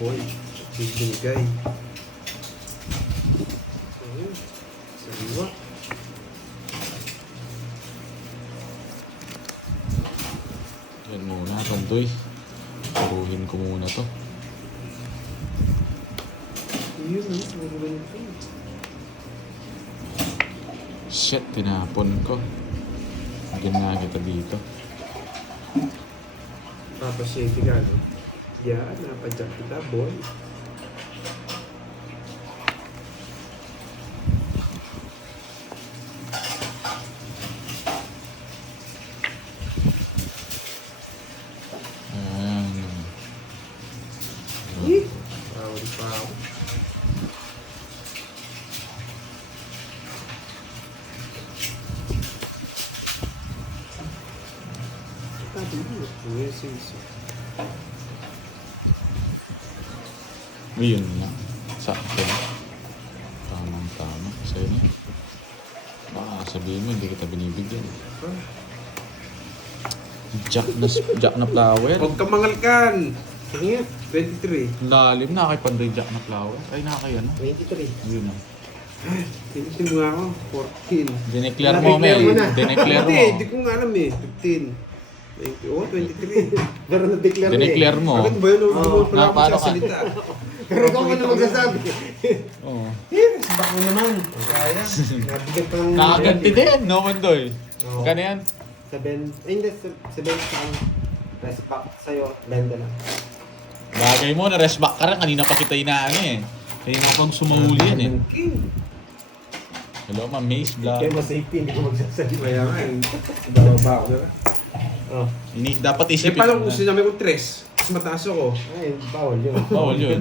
boy. Bibigay. Ayun. Sariwa. Yan muna, Tantoy. Puruhin ko muna to. Yun, puro ganito. Shit, tinapon ko. Lagyan nga kita dito. Papashake ka, no? Yan, napadyak kita, boy. Ayan. Bawal pa ako. Tabi mo. Yes. Ayun lang. Sakto na. Tamang-tama. Sa'yo na. Baka sabihin mo, hindi kita binibigyan. Jack na flower. Huwag ka mangalkan. Sige nga, 23. Lalim na kay Pandoy Jack na flower. Ay, nakakay ano. 23. Ayun na. Tinitin mo nga ako, 14. Dineclare mo, Mel. Dineclare mo. Hindi ko nga alam eh, 15. 23. Pero na-declare Dineclare mo. Bakit ba yun? Hindi mo pala ako paano ka? sasalita. Pero ikaw mo na magsasabi. Oo. Yes, bako naman. Kaya. Nabigyan pa ng... Nakaganti din, no, Pandoy? Oo. Magkano yan? 7, ay hindi, 7 sa ang rest back sa'yo, benda lang. Bagay mo, na-rest back ka rin. Kanina pa kita inaano eh. Kanina pang sumahuli yan eh. King. Hello, ma'am. Mace Vlog. Kaya mas safety, hindi ko magsasabi. Kaya nga eh. Bababa ako. Oh. Dapat Kasi isipin paano mo kung na. sinabi ko 3? Mas mataas ako. Ay, bawal yun. Bawal yun.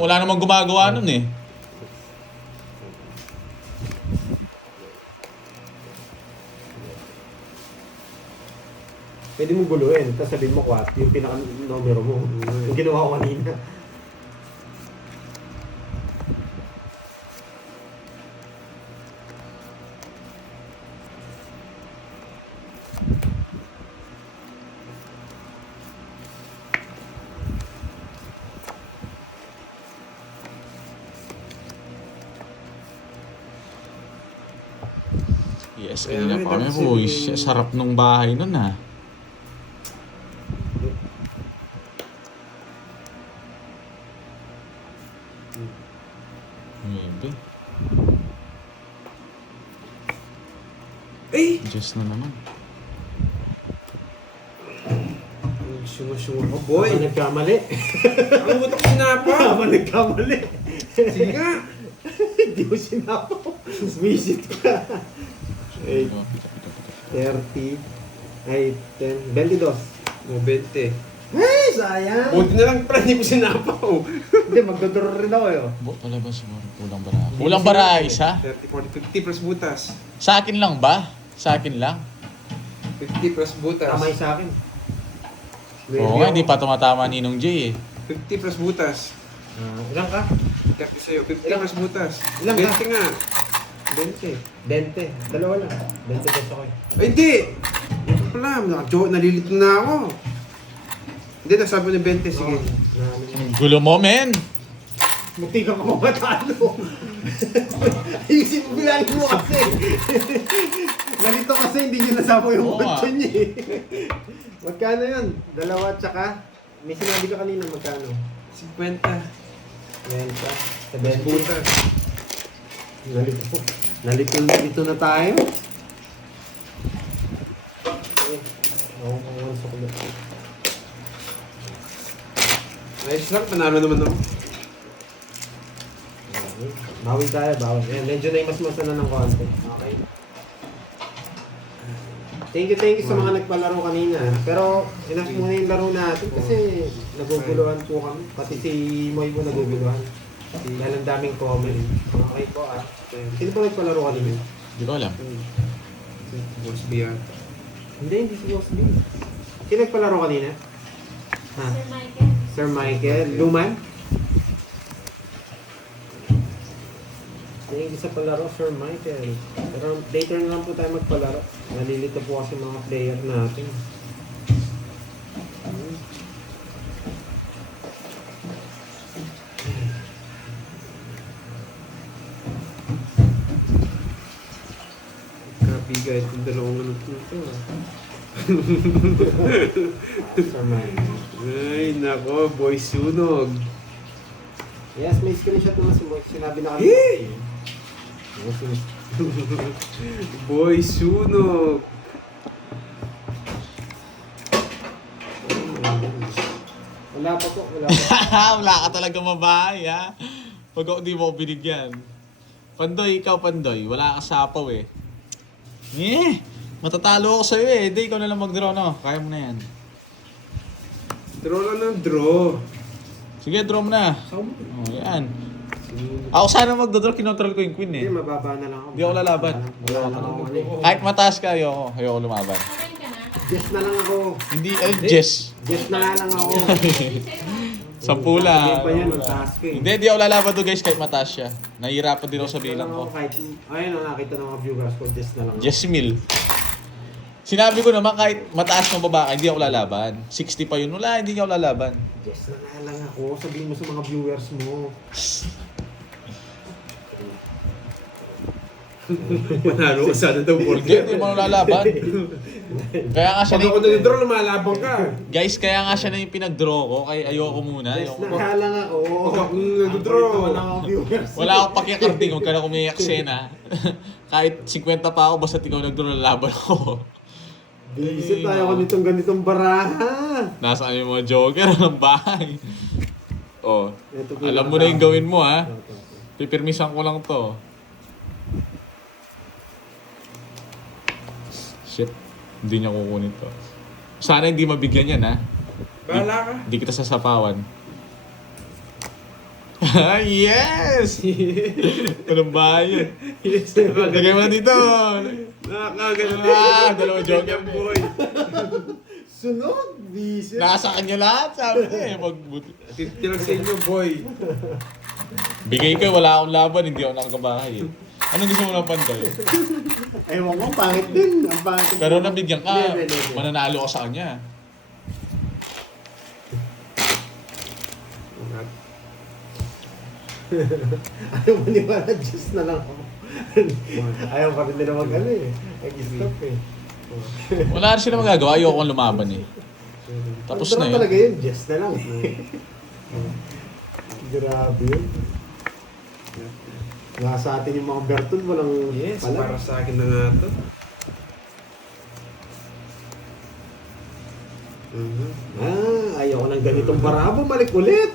Wala namang gumagawa nun eh. Pwede mo guluhin, tapos sabihin mo kwat, yung pinaka-numero mo. Yung ginawa ko kanina. Yes, Kaya kanina nga, pa kami. dapat Uy, sabihin- sarap nung bahay nun ha. Maybe. Eh! Just na naman. Sungo-sungo ako, boy. Baka nagkamali. Ang utak sinapa. Baka nagkamali. Sige nga. Hindi mo sinapo. Visit ka. 8, 30, ay 10, 22. O, 20. Ay, sayang. Buti na lang pala hindi ko sinapa. Oh. Hindi, magdodoro rin ako eh. Wala ba siguro? Kulang ba na? Kulang ba na isa? 30, 40, 50 plus butas. Sa akin lang ba? Sa akin lang? 50 plus butas. Tama yung sa akin. Oo nga, hindi pa tumatama ni Ninong J eh. 50 plus butas. Ilan ka? 30 sa'yo. 50 plus butas. Ilan ka? 20 nga. 20. 20. Dalawa lang. 20 pesos ko eh. Ay, hindi! Ito pala. Nalilito na ako. Hindi, nasabi ko na 20. Sige. Ang gulo mo, men! Munti ka kumatalo. Ayusin mo, bilangin mo kasi. Ganito kasi hindi nyo nasama yung Oo nga. kotse niya eh. Magkano yun? Dalawa tsaka? May sinabi ka kanina magkano? 50. 20, Plus 70. butas. Nalito. Nalito na tayo. Oo, pang suklat. Ayos lang, panalo naman ako. Bawi tayo, bawi. Ayan, medyo na mas na ng konti. Okay. Thank you sa mga nagpalaro kanina. Pero, enough muna yung laro natin kasi naguguluhan po kami. Pati si Moy po naguguluhan. Dahil ang daming comment. Okay po ah. Sino po nagpalaro kanina? Hindi ko alam. Boss Bian. Hindi si Boss B. Sino nagpalaro kanina? Ha? Sir Michael. Sir Michael. Luman? Thank you sa palaro, Sir Michael. Pero later na lang po tayo magpalaro. Nalilito po kasi mga player natin. kahit yung dalawang minutes na ito. Mastermind. Ay, nako, boy sunog. Yes, may screenshot naman si Moy. Sinabi na kami. Eh! Yes, Boy sunog. wala pa po, wala pa. Wala ka talaga mabahay, ha? Pag ako di mo binigyan. Pandoy, ikaw Pandoy. Wala ka sapaw eh. Matatalo ako sa'yo eh. Hindi, ikaw na lang mag-draw, no? Kaya mo na yan. Draw lang ng draw. Sige, draw mo na. Oh, yan. Ako sana mag-draw, kinontrol ko yung queen eh. Hindi, mababa na lang ako. Hindi ako lalaban. Wala lang ako. ano eh. Kahit mataas ka, ayoko lumaban. Yes na lang ako. Hindi, Jess. Yes na lang ako. Sampu Sabihin lang. pa yan, ang taas ko eh. Hindi ako lalaban to guys kahit mataas siya. Nahihirapan din ako sa bilang ko. Kahit, ayun ang nakita ng mga viewers ko, yes na lang ako. Jess Mil. Sinabi ko naman kahit mataas ng babae, hindi ako lalaban. 60 pa yun. Wala, hindi ako lalaban. Yes na lang ako. Sabihin mo sa mga viewers mo. Panalo ka sana daw, Hindi, Borgia. hindi mo lalaban. Kaya nga siya Pag na ako nag-draw, lumalabang ka. Guys, kaya nga siya na yung pinag-draw ko. Kaya ayoko muna. Yes Ayoko na lang ako. Pag ako nag-draw. Ang mga viewers. Wala akong pakikarding. Huwag ka na kumiyak sena. Kahit 50 pa ako, basta ikaw nag-draw, lalaban ako. Visit tayo ko nitong ganitong baraha. Nasaan yung mga joker ng bahay? Oh, Ito po alam yung mo na yung gawin mo ha. Ito. Pipirmisan ko lang to. Shit, hindi niya kukunin to. Sana hindi mabigyan yan ha. Bahala ka. Hindi kita sasapawan. Yes! Anong bahay yun? Yes, Lagay mo na dito. nakakaganda. Dalawang joker boy. Sunod, visit. Nasa kanya lahat, sabi niya eh. Titirang sa inyo, boy. Bigay ko, wala akong laban, hindi ako nakakabahay eh. Anong gusto mo ng Pandoy? Ewan ko, pangit din. Ang pangit din. Pero nabigyan ka, Hindi. mananalo ka sa kanya. Ayaw mo ni Wala, just na lang ako. Ayaw pa rin nila mag-ano eh. Nag-stop eh. Wala rin sila magagawa, ayoko kong lumaban eh. Tapos Ang na drama yun. talaga yun, just na lang. Grabe yun. Nga sa atin yung mga Berton, walang Yes, pala. para sa akin na nga to. Ayaw ko ng ganitong baraha, bumalik ulit.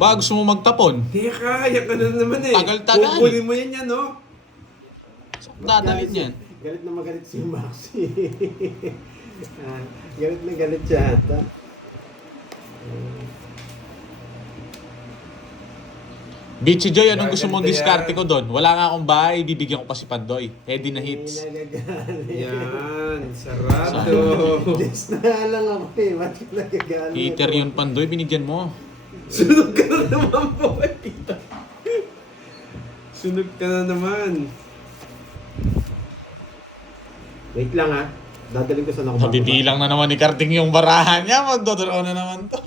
Ba, gusto mo magtapon? Teka, yan ka na naman eh. Tagal-tagal. Kukunin mo yan no? Dadalhin yan. Galit na magalit si Maxi. Galit na galit siya ata. Bitchy Joy, anong gusto mong Gaganda diskarte yan. ko doon? Wala nga akong bahay, bibigyan ko pa si Pandoy. Heady na hits. Yan, sarado. Just na lang ako eh. Ba't ka nagagalit? Heater yun Pandoy, binigyan mo. Sunog ka na naman, boy. Sunog ka na naman. Wait lang ha. Dadaling ko sa nakababa. Nabibilang na naman ni Karting yung barahan niya, magdodraw na naman to.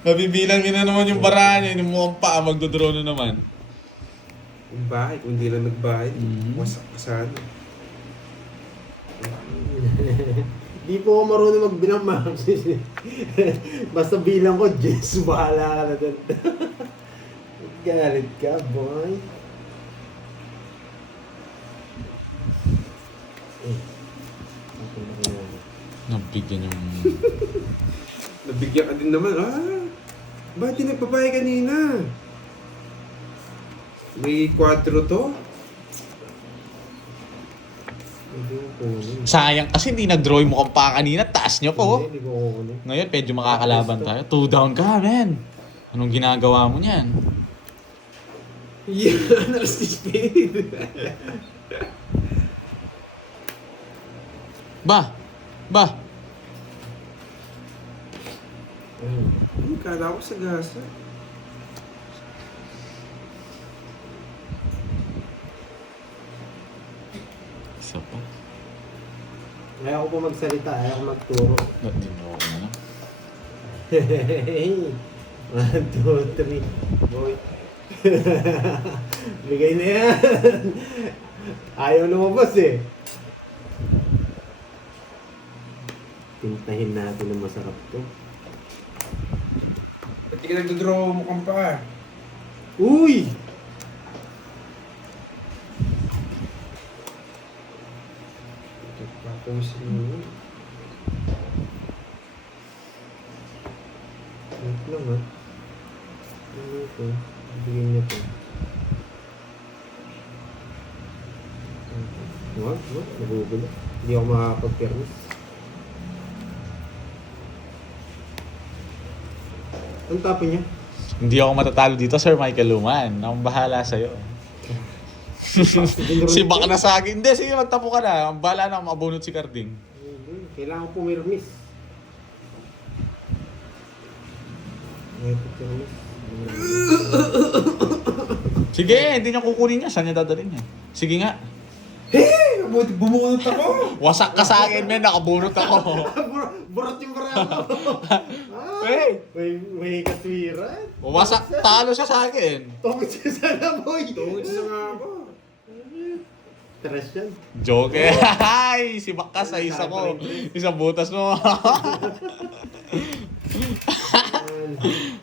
Nabibilang niya na naman yung barahan niya, yung mukhang paa, magdodraw na naman. Yung bahay, kung hindi lang nagbahay, Mhm. wasak ka sana. Di po ako marunong magbilang, Max. Basta bilang ko, Jess, bahala ka na dun. Galit ka, boy. Nabigyan yung... Nabigyan ka din naman. Ba't di nagbabahay kanina? May 4 to? Hindi ko kunin. Sayang kasi hindi nag-draw yung mukhang paa kanina, taas niyo po. Hindi ko kunin. Ngayon, medyo makakalaban tayo. 2 down ka, man. Anong ginagawa mo niyan? Yan, alas ni Spade. Ba? Kala ko sa gasa. Isa pa. Ayaw ko po magsalita, ayaw ko magturo. Tinuro ko na lang. 1, 2, 3. Boy. Bigay na yan. Ayaw lumabas eh. Tintahin natin ng masarap to. Ba't di ka nagdodraw mo kang pa? Uy! Tapos yun. Wait lang ha. Ano ito? Bigyan niya to. Wag. Nagugulo. Hindi ako makakapag-permis. Ang tapo niya? Hindi ako matatalo dito, Sir Michael Luman. Akong bahala sa'yo. Si baka na sa akin. Hindi, sige, magtapo ka na. Ang bahala na mabunot si Carding. Kailangan pumirmis. Sige, hindi niya kukunin niya. Saan niya dadalhin niya? Sige nga. Hey! Bumunot ako! Wasak ka sa akin, men. Nakabunot ako. Burot yung barako. Hey! May katwiran. Wasak. Talo siya sa akin. Tungkol siya sana, boy. Tungod na nga ako. Tres yan. Joke. Ay, si Bakas ay isa ko. Isang butas mo.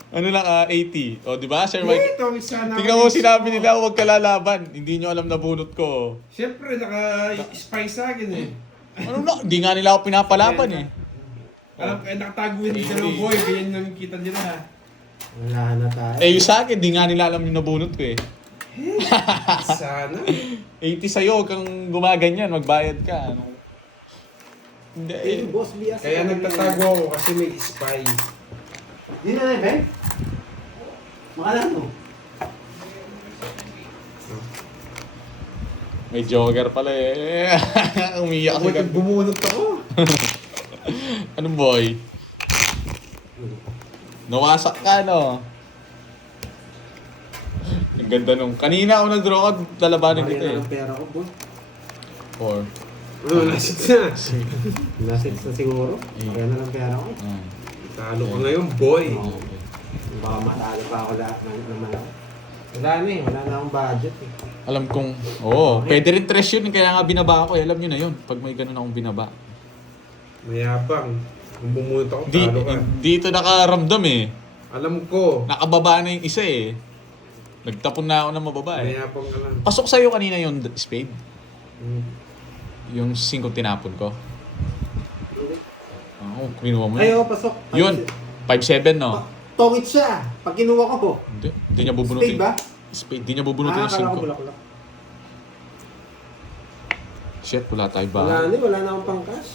Ano lang, 80. O, di ba, Sir Hey! Mike? Tungod sana ako. Tingnan mo, sinabi nila, huwag ka lalaban. Hindi nyo alam na bunot ko. Siyempre, naka-spy sa akin eh. Ano na? Hindi nga nila ako pinapalaban eh. Alam ka, nakatago yun sa dalawang boy. Ganyan yung kita nila ha. Wala na tayo. Eh, yung sa akin, di nga nila alam yung nabunot ko eh. Sana. 80 sa'yo, huwag kang gumaganyan, magbayad ka. Ano? Hindi eh. Boss Bias. Kaya nagtatago ako kasi may spy. Hindi na na, Ben? Makalang mo. May jogger pala eh. Umiyak Ako si bumunot ako. Anong boy? Nawasak ka, no? Ang ganda nung... Kanina ako nag-draw out, lalabanin Kaya kita na eh. ng pera ko, boy. 4. Ano, nasit na. Nasits na siguro. Kaya na ng pera ko. Talo ka ngayon, boy. Baka matalo pa ako lahat naman. Wala na eh. Wala na akong budget eh. Alam kong... Oo, pwede rin trash yun, kaya nga binaba ako eh. Alam nyo na yun, pag may ganun akong binaba. Mayabang. Kung bumunot ako, Di, talo ka. dito nakaramdam eh. Alam ko. Nakababa na yung isa eh. Nagtapon na ako ng mababa eh. Mayabang ka lang. Pasok sa'yo kanina yung spade. Hmm. Yung 5 tinapon ko. Oo, kinuha mo Ay, na. oh, pasok. Yun, 5-7 no? Tongit siya. Pag kinuha ko. Hindi niya bubunutin. Spade ba? Spade, di niya bubunutin yung Kala ko 5. bulak-bulak. Shit, wala tayo Wala ba? na, wala na akong pang-cash.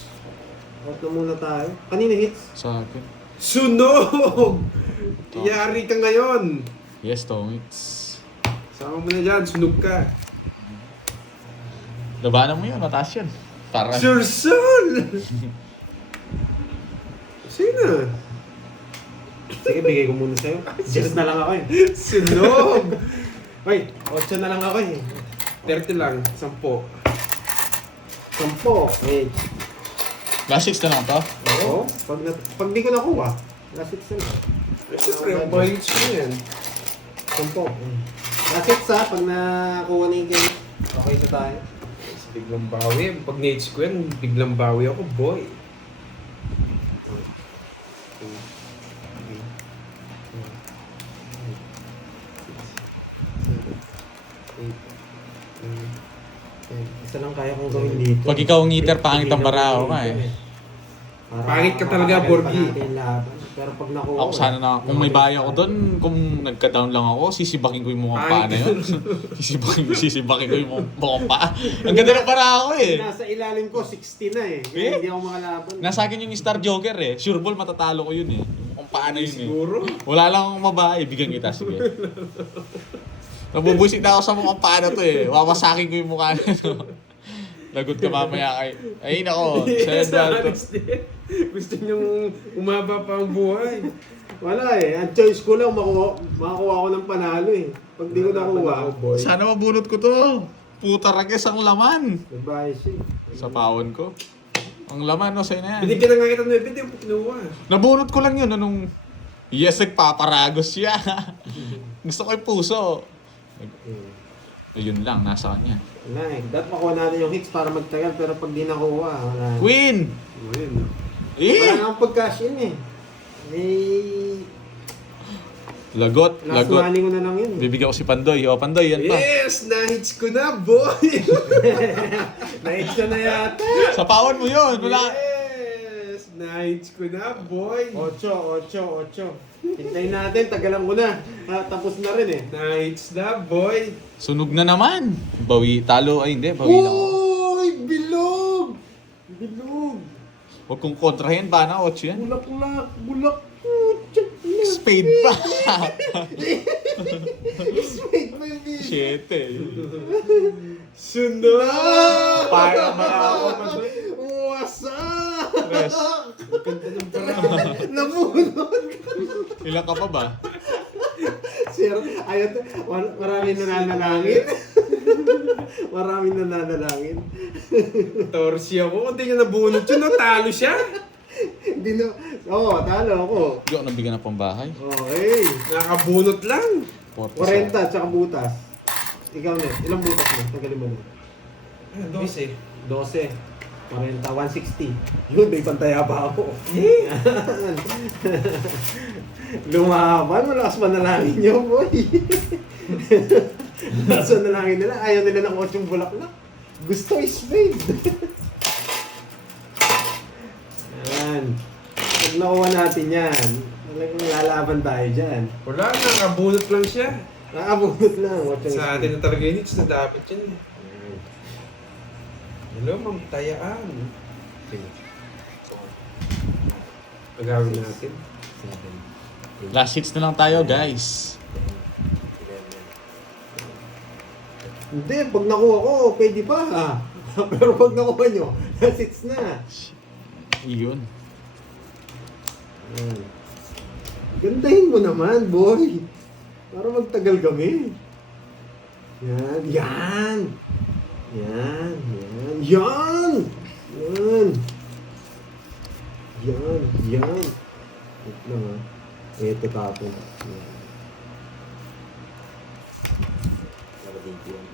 Out na muna tayo. Kanina hits. Sa akin. Sunog! Yari ka ngayon. Yes, Tongits. Sama mo na dyan, sunog ka. Labanan mo yun, mataas yun. Para... Sir Sol! Sino? Sige, bigay ko muna sa'yo. Just na lang ako eh. Sunog! Wait, 8 na lang ako eh. 30 lang, 10. 10. Wait. Last 6 na lang to? Oo. Pag di ko nakuha, last 6 na lang. Siyempre, ang bayit mo yan. 10. Last 6 ha, pag nakuha na yung game, okay na tayo. Biglang bawi. Pag nates ko yan, biglang bawi ako, boy. Isa lang kaya kong gawin dito. Pag ikaw ang eater, pangit ang barao ka eh. Pangit ka talaga, Borgie. Pero pag nakuha Ako sana na, kung may bahay ako doon, kung nagka-down lang ako, sisibakin ko yung mukhang paa na yun. Sisibakin ko yung mukhang paa. Ang ganda ng para ako eh. Nasa ilalim ko, 60 na eh. Kaya hindi ako makalaban. Nasa akin yung Star Joker eh. Sure ball, matatalo ko yun eh. Yung mukhang paa na yun eh. Siguro. Wala lang akong mabahay, bigyan kita, sige. Nabubusit na ako sa mukhang paa na to eh. Wawasakin ko yung mukha na to. Lagot ka mamaya kay... Ay nako, sa'yo Eduardo. Gusto niyong umaba pa ang buhay. Wala eh. Ang choice ko lang, makakuha ko ng panalo eh. Pag di ko nakuha, boy. Sana mabunot ko to. Puta rakes ang laman. goodbye siya. Sa pawon ko. Ang laman no, sa'yo na yan. Binigyan na nga kita 9, hindi mo kinuha. Nabunot ko lang yun anong Yes, nagpaparagos siya. Gusto ko yung puso. Ayun lang, nasa kanya. Wala eh. Dapat makuha natin yung hits para magtagal, pero pag di nakuha, wala. Queen! Ayun. Wala Eh! nang pag-cash in eh. Lagot, Last lagot. money ko na lang yun eh. Bibigyan ko si Pandoy. O, Pandoy, yan pa. Yes! Na-hits ko na, boy! Na-hits ko na yata. Sa pawan mo yun. Wala. Yes! Na-hits ko na, boy! 8. Hintayin natin, tagalan ko na. Tapos na rin eh. Na-hits na, boy! Sunog na naman. Bawi, talo. Ay, hindi. Bawi na ako. Uy! Bilog! Bilog! Huwag kong kontrahin. Paano? 8 yan. Bulak-bulak! Bulak! Spade pa. Spade pa yung bilog. 7. Sunod! Para ako. Wasa! Tres. Nabunod! Ilan ka pa ba? Sir, ayun, maraming nananalangin. Maraming nananalangin. Torsi ako. Kung di niya nabunot yun, no? Talo siya. Hindi na, oo, talo ako. Hindi ako nabigyan ng pambahay. Okay. Nakabunot lang. 40 tsaka butas. Ikaw na, ilang butas mo? Tagalin mo na. 12. 12. 40, 160. Yun, may pantaya pa ako. Lumaban, malakas manalangin nyo, boy. Malakas manalangin nila. Ayaw nila ng 8 bulaklak. Gusto is spade. Yan. Pag nakuha natin yan, talagang lalaban tayo dyan. Wala na, nakabunot lang siya. Nakabunot lang. Sa atin na talaga yung hits na dapat yan. Hello, Ma'am Tayaan. Pagawin natin. Last hits na lang tayo, guys. Hindi, pag nakuha ko, pwede pa ha. Pero pag nakuha nyo, nasits na. Iyon. Gandahin mo naman, boy. Para magtagal kami. Yan, yan. Yan, yan, yan. Yan. Yan, yan. Wait lang ha. Ito tapon. Yan.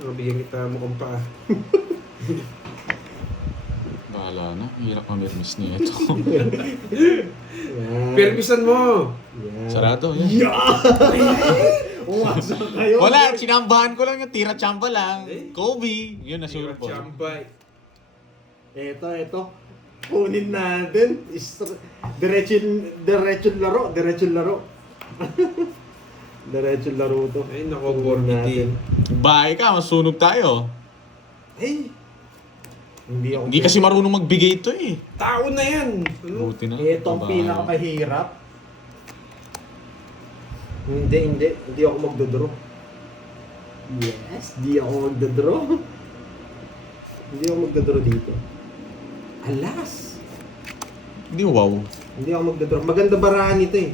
Mabigyan kita mukhang pa. Bahala na. Hirap mamirmis niya ito. Yan. Permisan mo! Yan. Sarado, yan. Yan! Umasok kayo. Wala, sinambahan ko lang yung tira-chamba lang. Kobe. Yun, nasure po. Chambay. Ito. Kunin natin. Diretso laro. Diretso laro to. Ay, nako, Kunin natin. Bahay ka, masunog tayo. Ay! Hindi ako. Hindi kasi marunong magbigay ito eh. Tao na yan! Ano? Buti na. Ito ang Babae. pinakamahirap. Hindi ako magdodraw. Yes, di ako magdodraw. Hindi ako magdodraw dito. Alas! Hindi, wow. Hindi ako magdodraw. Maganda barahan ito eh.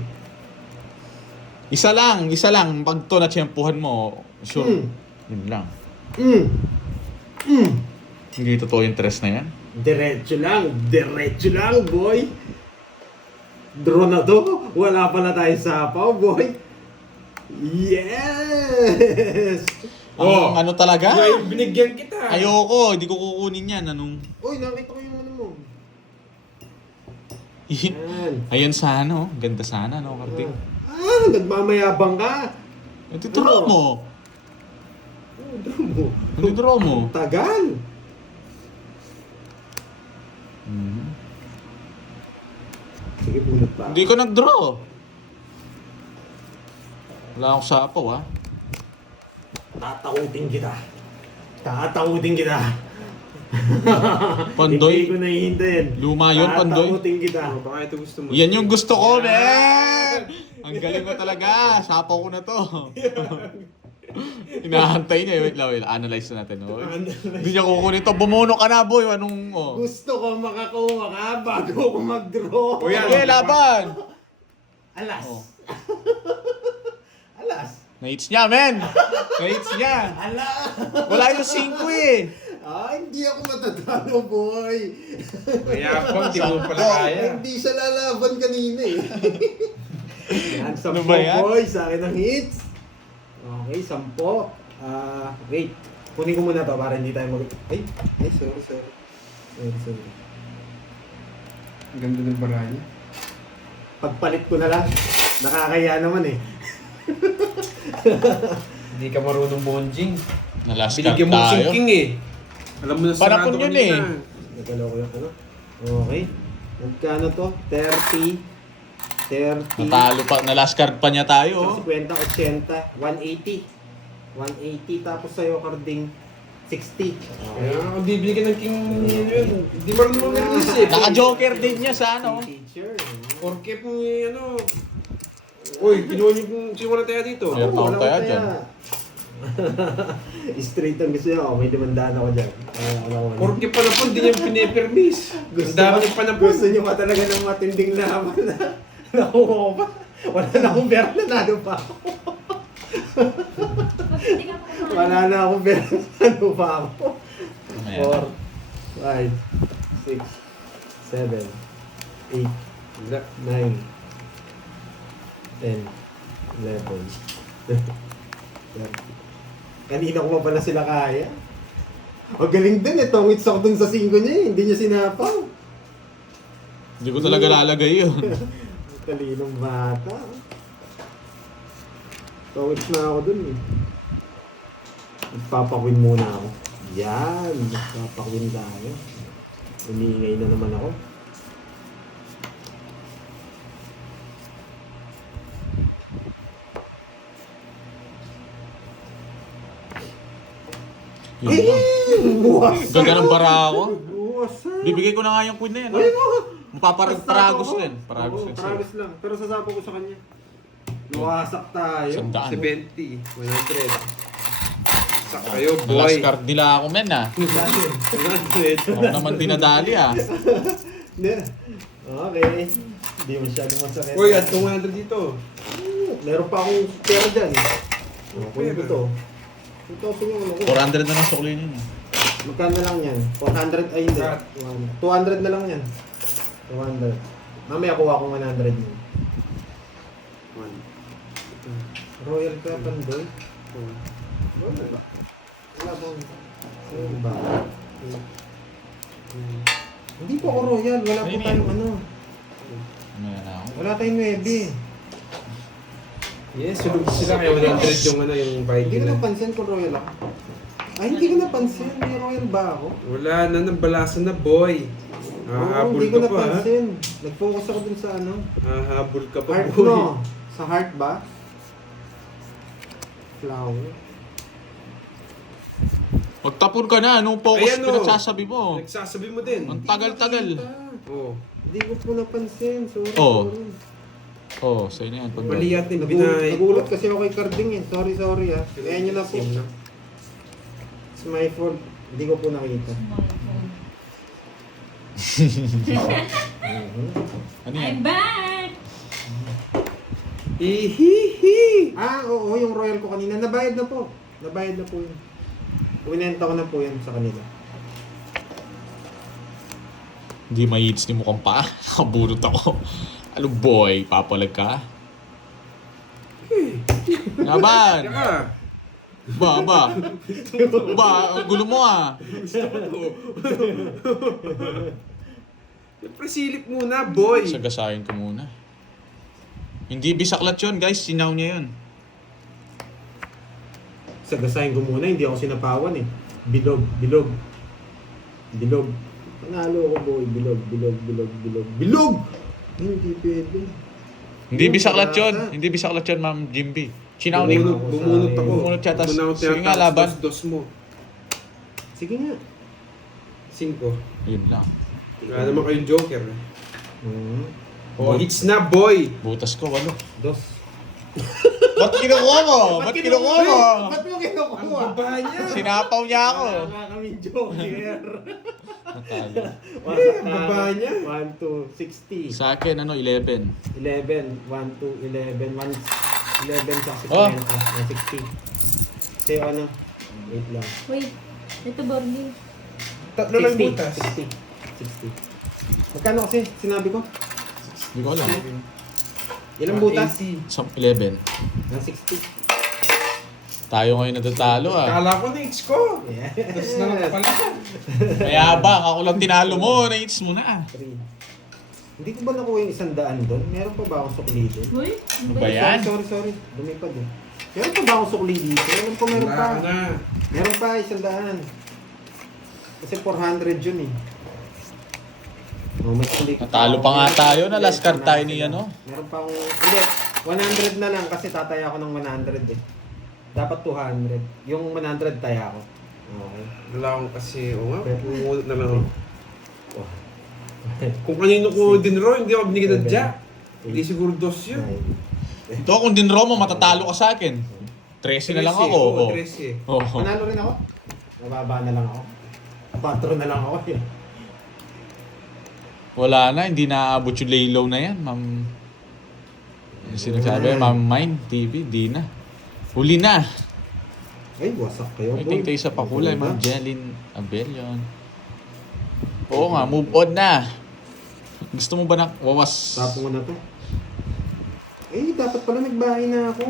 Isa lang. Pag to na-tsempuhan mo, sure. Yun lang. Hindi totoo yung tres na yan. Diretso lang, boy. Draw na to. Wala pala tayo sapaw, boy. Yes! Ang ano talaga? Ay, binigyan kita! Ayoko, hindi ko kukunin yan. Anong... Uy, nakita ko yung ano mo. Yan. Ayan sana, oh. Ganda sana, no, Karting? Nagmamayabang ka. Ito draw mo. Draw mo. Ano draw mo? Tagal. Sige, punot pa. Hindi ko nag-draw. Wala akong sapaw, ah. Tatakutin kita. Pandoy. Hindi ko nahihintayin. Luma yun, Pandoy. Tatakutin kita. Oh, baka ito gusto mo. Yan yung gusto ko, man! Ang galing mo talaga. Sapaw ko na to. Hinahantay niya. Wait lang. Analyze na natin. Oh. Hindi niya kukunin to. Bumuno ka na, boy. Anong, oh. Gusto ko makakuha ka bago ako mag-draw. O yan. Okay, laban! Alas. Oh. Alas. Na-hits niya, men! Na-hits niya. Alas. Wala yung 5 eh. Hindi ako matatalo, boy. Mayapang, di mo pala kaya. Hindi siya lalaban kanina eh. Yan. 10 ba yan? boy, sa akin ang hits. Okay, 10. Wait. Kunin ko muna to para hindi tayo Ay, sorry. Sorry. Ang ganda ng baranya. Pagpalit ko na lang. Nakakaya naman eh. Hindi ka marunong bonjing. Na-last card Binigyan mo tayo. si King eh. Alam mo na Panapon sarado yun kanina. eh. Nagalaw ko yung ano. Okay. Magkano to? 30. Natalo pa. Na-last card pa niya tayo. 50, 80, 180. 180 tapos sa'yo carding 60. Kaya kung bibili ka ng King yun, hindi marunong mag-release eh. Naka-joker din niya sa ano. Teacher. Porke po ano. Uy, kinuha niyo kung sino na tayo dito. Meron pa akong kaya dyan. Straight ang gusto niya. Oh, may demandaan ako dyan. Porke pa na po, hindi niya pinipermis. Ang dami niya pa na po. Gusto niyo pa talaga ng matinding laban na nakuha ko pa. Wala na akong pera, nanalo pa ako. Wala na akong pera, nanalo pa ako. Ayan. 4, 5, 6, 7, 8, 9, 10, 11, 30. Kanina ko pa pala sila kaya. O galing din eh, tongits ako dun sa 5 niya eh. Hindi niya sinapaw. Hindi ko talaga lalagay yun. Talinong bata. Tongits na ako dun eh. Magpapakwin muna ako. Yan, magpapakwin tayo. Umingay na naman ako. Yun lang. Buwas! Ganda ng bara ako. Buwasan! Bibigay ko na nga yung queen na yan. Ay, mo! Mapaparagos din. Paragos din sa'yo. Paragos lang. Pero sasapo ko sa kanya. Nawasak tayo. 100. 70, 100. Sak kayo, Last boy. card nila ako men ah. 100. Ako naman dinadali ah. Okay. Hindi masyado masakit. Uy, at 200 dito. Meron pa akong pera dyan. Kunin ko to. Ito yung ano ko. 400 na lang suklin yun. Magkano na lang yan? 400 ay hindi. Cut. 200 na lang yan. 200. Mamaya kuha ko 100 yun. Royal ka, Pandoy. Wala ba? Wala ba? Hindi po ako royal. Wala po Ayun tayong yun. ano. Ano na ako? Wala tayong 9. Yes, sulog sila kaya 100 yung ano yung Hindi Viking ko na. napansin kung royal ako. Ay, hindi ko napansin. May royal ba ako? Wala na, nabalasan na boy. Hahabol hindi ko ka pa ha. napansin. Nag-focus ako dun sa ano. Hahabol ka pa Heart boy. no. Sa heart ba? Flower. Magtapon ka na. Anong focus Ayan, oh. pinagsasabi mo? Nagsasabi mo din. Ang tagal-tagal. Oo. Hindi ko po napansin. Sorry. Oo. sorry. Oh, sa'yo na yan. Pag Mali yatin, binay. Nagulat kasi ako kay Carding eh. Sorry ah. Kaya nyo na po. Sim na. It's my fault. Hindi ko po nakita. Ano yan? I'm back! Hihihi! Ah, oo. Yung royal ko kanina. Nabayad na po. Nabayad na po yun. Winenta ko na po yan sa kanila. Hindi ma-hits ni mukhang pa. Nakabunot ako. Ano boy? Papalag ka? Laban! Teka! Ba, ba. Ba, ang gulo mo ah. Siyempre silip muna, boy! Sagasahin ko muna. Hindi bisaklat yun guys. Sinaw niya yun. Sagasahin ko muna. Hindi ako sinapawan eh. Bilog. Bilog. Bilog. Panalo ako boy. Bilog. Bilog. Bilog. Bilog. Bilog! Hindi pwede. Hindi bisaklat yun. Hindi bisaklat yun, Ma'am Jimby. Sinaw ni... Bumunot ako. Bumunot siya, tas- Bumunot sige nga, tas laban. dos mo. Sige nga. 5. Yun lang. Wala naman kayong joker. Hmm. Hits na, boy! Butas ko, walo. Dos. Ba't kinukuha mo? Ba't kinukuha mo? Ba't mo kinukuha? Ang baba niya! Sinapaw niya ako. Wala kami joker. Natalo. Wasak Ang baba niya. 1, 2, 60. Sa akin, 11. 11. 1, 2, 11. 11 sa 60. Oh. 160. Sa'yo ano? Wait lang. Wait, ito Borgi. Tatlo lang butas. 60. Magkano kasi sinabi ko? Hindi ko alam. Ilang butas? 11. 160. Tayo ngayon natatalo ah. Kala ko na hits ko. Yeah. Tapos na lang pala. Mayabang, ako lang tinalo mo, na-hits mo na. 3. Hindi ko ba nakuha yung 100 doon? Meron pa ba akong sukli doon? Uy, ano Ba yan? Sorry. Lumipad eh. Meron pa ba akong sukli dito? Meron pa. Wala na. Meron pa, 100. Kasi 400 yun eh. Oh, may sukli. Natalo pa nga tayo na last card tayo ni ano. Meron pa akong, hindi, 100 na lang kasi tataya ako ng 100 eh. Dapat 200. Yung 100 taya ako. Okay. Wala akong kasi, o nga, pumulot na lang ako. Kung kanino ko dinro, hindi ako binigyan ng jack. Hindi siguro dos yun. Ito kung dinro mo, matatalo ka sa akin. 13 na lang ako. Oo, Oh. 13. Oh. Panalo rin ako. Nababa na lang ako. 4 na lang ako eh. Wala na, hindi naaabot yung laylow na yan, ma'am. Yung sinasabi, ma'am Mine TV, di na. Huli na. Ay, wasak kayo. May tingtay sa pakulay, ma'am Jeline Abelion. Oo nga, move on na. Gusto mo ba na wawas? Tapo ko na to. Eh, dapat pala nagbahay na ako.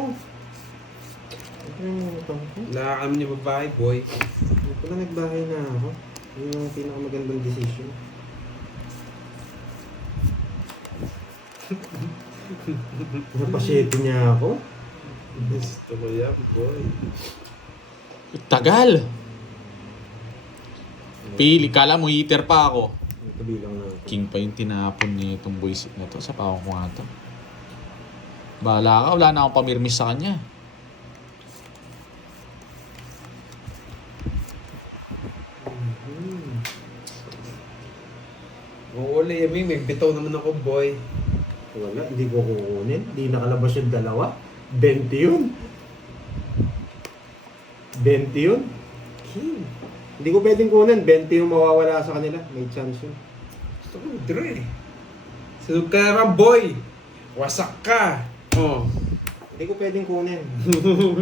Wala kami niya babae, boy. Dapat pala nagbahay na ako. Yun yung pinakamagandang decision. Napasyete niya ako. Gusto ko yan, boy. Tagal. Pili, kala mo hitter pa ako. Kabilang na. King pa yung tinapon ni itong buisit na to. Sa pawang ko nga to. Bahala ka, wala na akong pamirmis sa kanya. Oo, Lemi, may bitaw naman ako, boy. Wala, hindi ko kukunin. Hindi nakalabas yung dalawa. 20 yun. 20 yun. King. Hindi ko pwedeng kunin. 20 yung mawawala sa kanila. May chance yun. Gusto ko draw eh. Sunod ka naman, boy. Wasak ka. Oh. Hindi ko pwedeng kunin.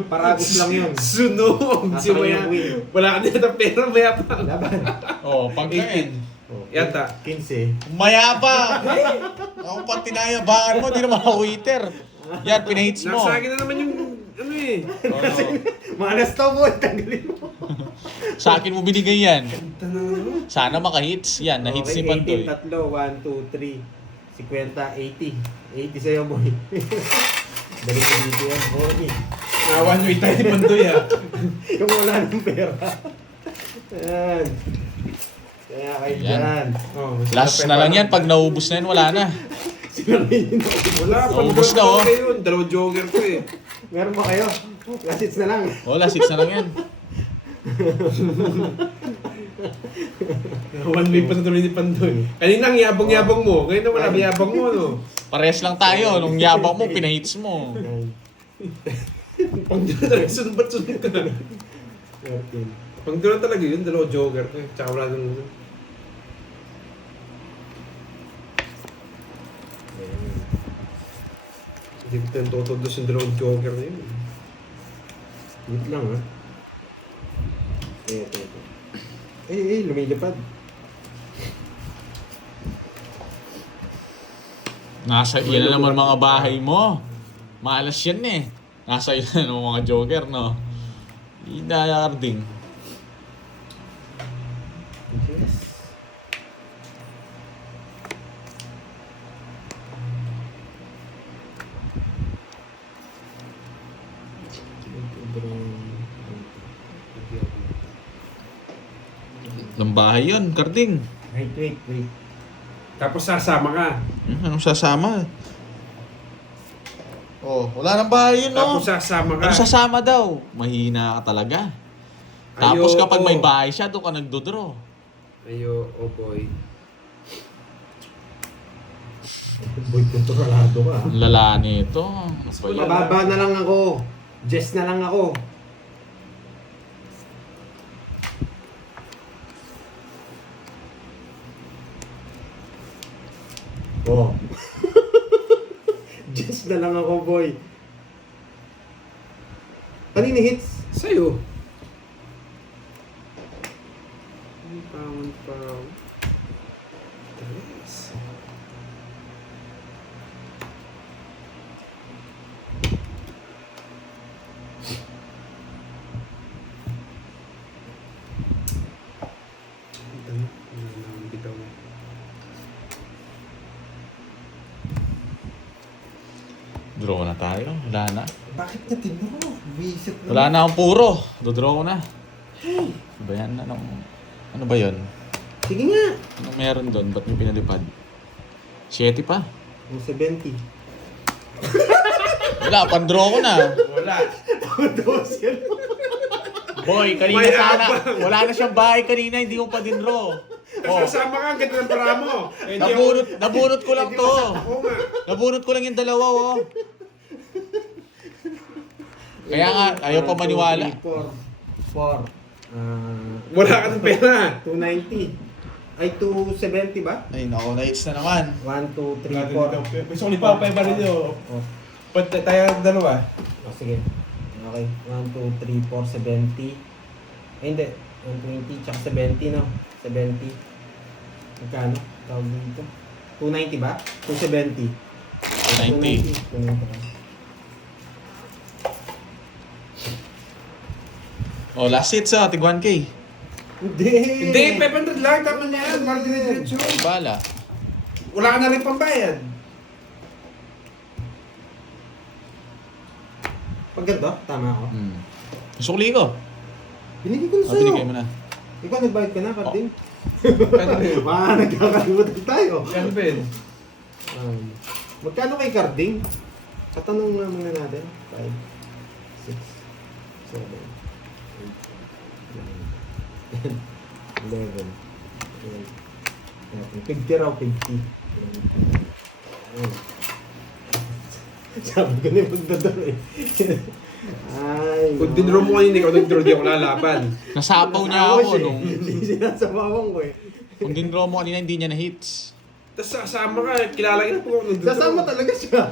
Paragos lang yun. Sunog. Nasa Si Maya. kanyang win. Wala ka nila pera, Maya pa. Laban. Oh, pagkain. Oh, Yata. 15. Mayabang! Ako pa tinayabangan mo, di naman ako hitter. Yan, pinahits mo. Nasa akin na naman yung, ano eh. Malas to boy. Tanggalin mo. Sa akin mo binigay yan. Ito na ano. Sana makahits. Yan, nahits ni Pantoy. 18, tatlo. 1, 2, 3. 50, 80. 80 sa'yo boy. Dali mo dito yan boy. Nawan mo tayo ni Pandoy ah. Yung wala ng pera. Ayan. Kaya kayo Yan. dyan. Oh, Last na lang yan. Pag naubos na yan, wala na. Sinangin ako. Wala, Naubos na, oh. yun. Dalawang joker ko eh. Meron ba kayo? Last hits na lang. Wala, 6 na lang yan. One way pa na tuloy ni Pandoy. Kanina ang yabang-yabang mo. Ngayon na wala, yabang mo no. Pares lang tayo. Nung yabang mo, pinahits mo. Pandoy talaga, sunod ba't sunod ka na? 13. Pandoy talaga yun, dalawang joker ko eh. Tsaka wala nang... Hindi ko tayo totodos yung dalawang joker na yun. Wait lang ha. Ito. Lumilipad. Nasa iyan na naman mga bahay mo. Malas yan eh. Nasa iyan na mga joker, no? Idayarding. Yes. Lambahay yun, Karding. Wait. Tapos sasama ka. Anong sasama? Oh, wala nang bahay yun, no? Tapos sasama ka. Ano sasama daw? Mahina ka talaga. Tapos Ayoko. kapag may bahay siya, doon ka nagdodraw. Ayo, oh boy. Boy, kontrolado ka. Ang lala nito. Ano ba yun? Mababa na lang ako. Jess na lang ako. Oh. Jess na lang ako, boy. Kanina hits? Sa'yo. Pound. Yes. na tayo. Wala na. Bakit niya tinuro? Visit na. Wala na akong puro. Dodraw ko na. Ano ba yan? Ano ba yun? Sige nga. Anong meron doon? Ba't may pinalipad? 7 pa. Yung 70. Wala, pandraw ko na. Wala. Boy, kanina May sana. abang. Wala na siyang bahay kanina, hindi mo pa din draw. Oh, Kasama ka, ang ganda ng para mo. nabunot ko lang to. Oo nga. Nabunot ko lang yung dalawa, oh. Kaya nga, ayaw pa maniwala. 4. Wala ka ng pera. 290. Ay, 270 ba? Ay, nako, na-hits na naman. 1, 2, 3, 4. May suli pa, 5 rin nyo. Oh. Pati tayo dalawa. Oh, sige. Okay. 1, 2, 3, 4, 70. Ay, hindi. 120, tsaka 70, no? 70. Magkano? Tawag dito. 290 ba? 270. 290. 290. Oh, last hits ah, tig 1K. Hindi! Hindi, 500 lang. Tama na yan. Para dinediretso. Bala. Wala ka na rin pambayad. Pag ganito, tama ako. Sukli ko. Binigay ko na Ah, sa'yo. binigay mo na. Ikaw nagbayad ka na, Carding. Kano Ben? Baka nagkakalimutan tayo. Kano Ben? Magkano kay Carding? Katanong nga muna natin. 5, 6, 7, 8, 9, 10, 11, 12, 50 raw, 50. Ayun. Sabi ko na yung magdadaro eh. Ay, Kung dinro mo kanina, ikaw nag-draw, di ako lalaban. Nasapaw niya ako nung... Hindi sinasabawang ko eh. Kung dinraw mo kanina, hindi niya na-hits. Tapos sasama ka, kilala kita po. Sasama talaga siya.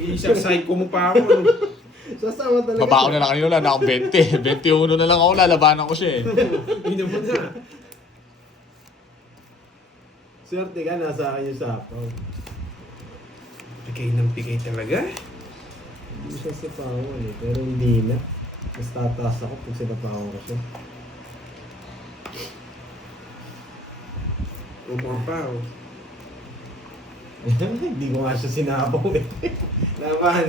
Isang psycho mo pa ako. Sasama talaga Baba ko na lang kanina, wala na akong 20. 21 na lang ako, lalabanan ko siya eh. Hindi naman na. Swerte ka, nasa akin yung sapaw. Pigay ng pigay talaga. Hindi siya sipawan eh, pero hindi na. Mas tataas ako pag sinapawan ko siya. Umang pa ako. Hindi ko nga siya sinapaw eh. Laban.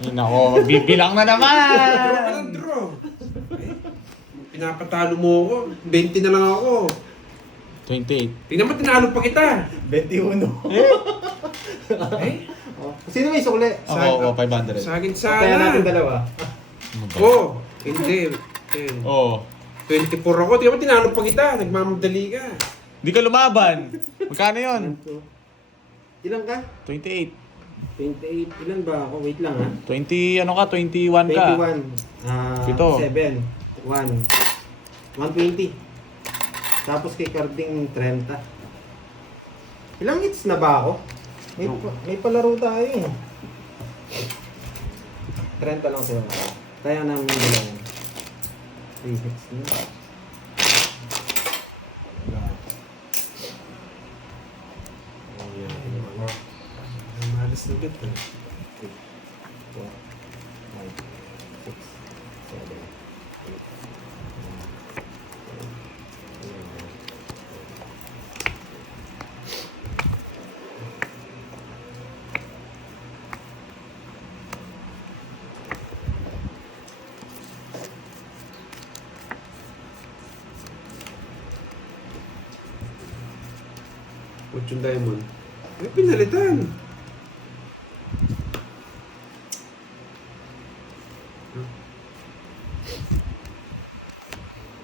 Yun ako, bibilang na Draw ka naman! ng draw. Eh, pinapatalo mo ako. 20 na lang ako. 28. Tingnan mo, tinalo pa kita. 21. Eh? Oh. Sino may sukli? Ako, 500. Sa akin Kaya natin sana. dalawa. Ano ba? Oh, hindi. 10. Oo. 24 ako. Tingnan mo, tinalo pa kita. Nagmamadali ka. Di ka lumaban. Magkano yun? 1, 2. Ilan ka? 28. 28. Ilan ba ako? Wait lang ha. 20, ano ka? 21 ka. 21. Pito. 7. 1. 120. Tapos kay Carding 30. Ilang hits na ba ako? May palaro tayo eh. 30 lang sila. Kaya namin dalawa. 3 hits na. Ang malas na bit. 4, 5, 6, 7, 8. Fortune Diamond. May pinalitan.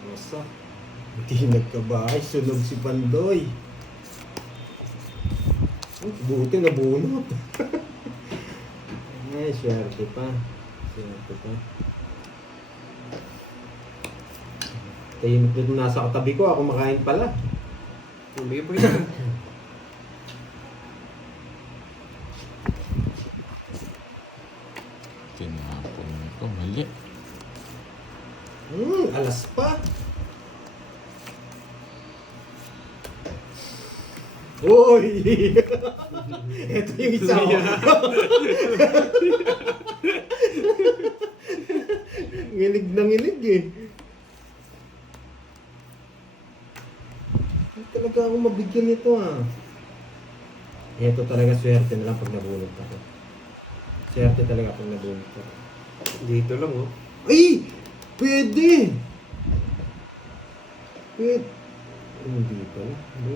Masa? Hindi nagkabahay. Sunog si Pandoy. Buti na bunot. Eh, swerte pa. Swerte pa. Tahimik na doon nasa katabi ko. Ako makain pala. Bigyan pa kita. Tinapon ko, mali. Alas pa. Uy! Ito yung isa ko. Nginig na nginig eh. Hindi talaga ako mabigyan nito ah. Ito talaga swerte na lang pag nabunod ako. Swerte talaga pag nabunod ako. Dito lang, oh. Ay! Pwede! Pwede. Hindi pala. Hindi.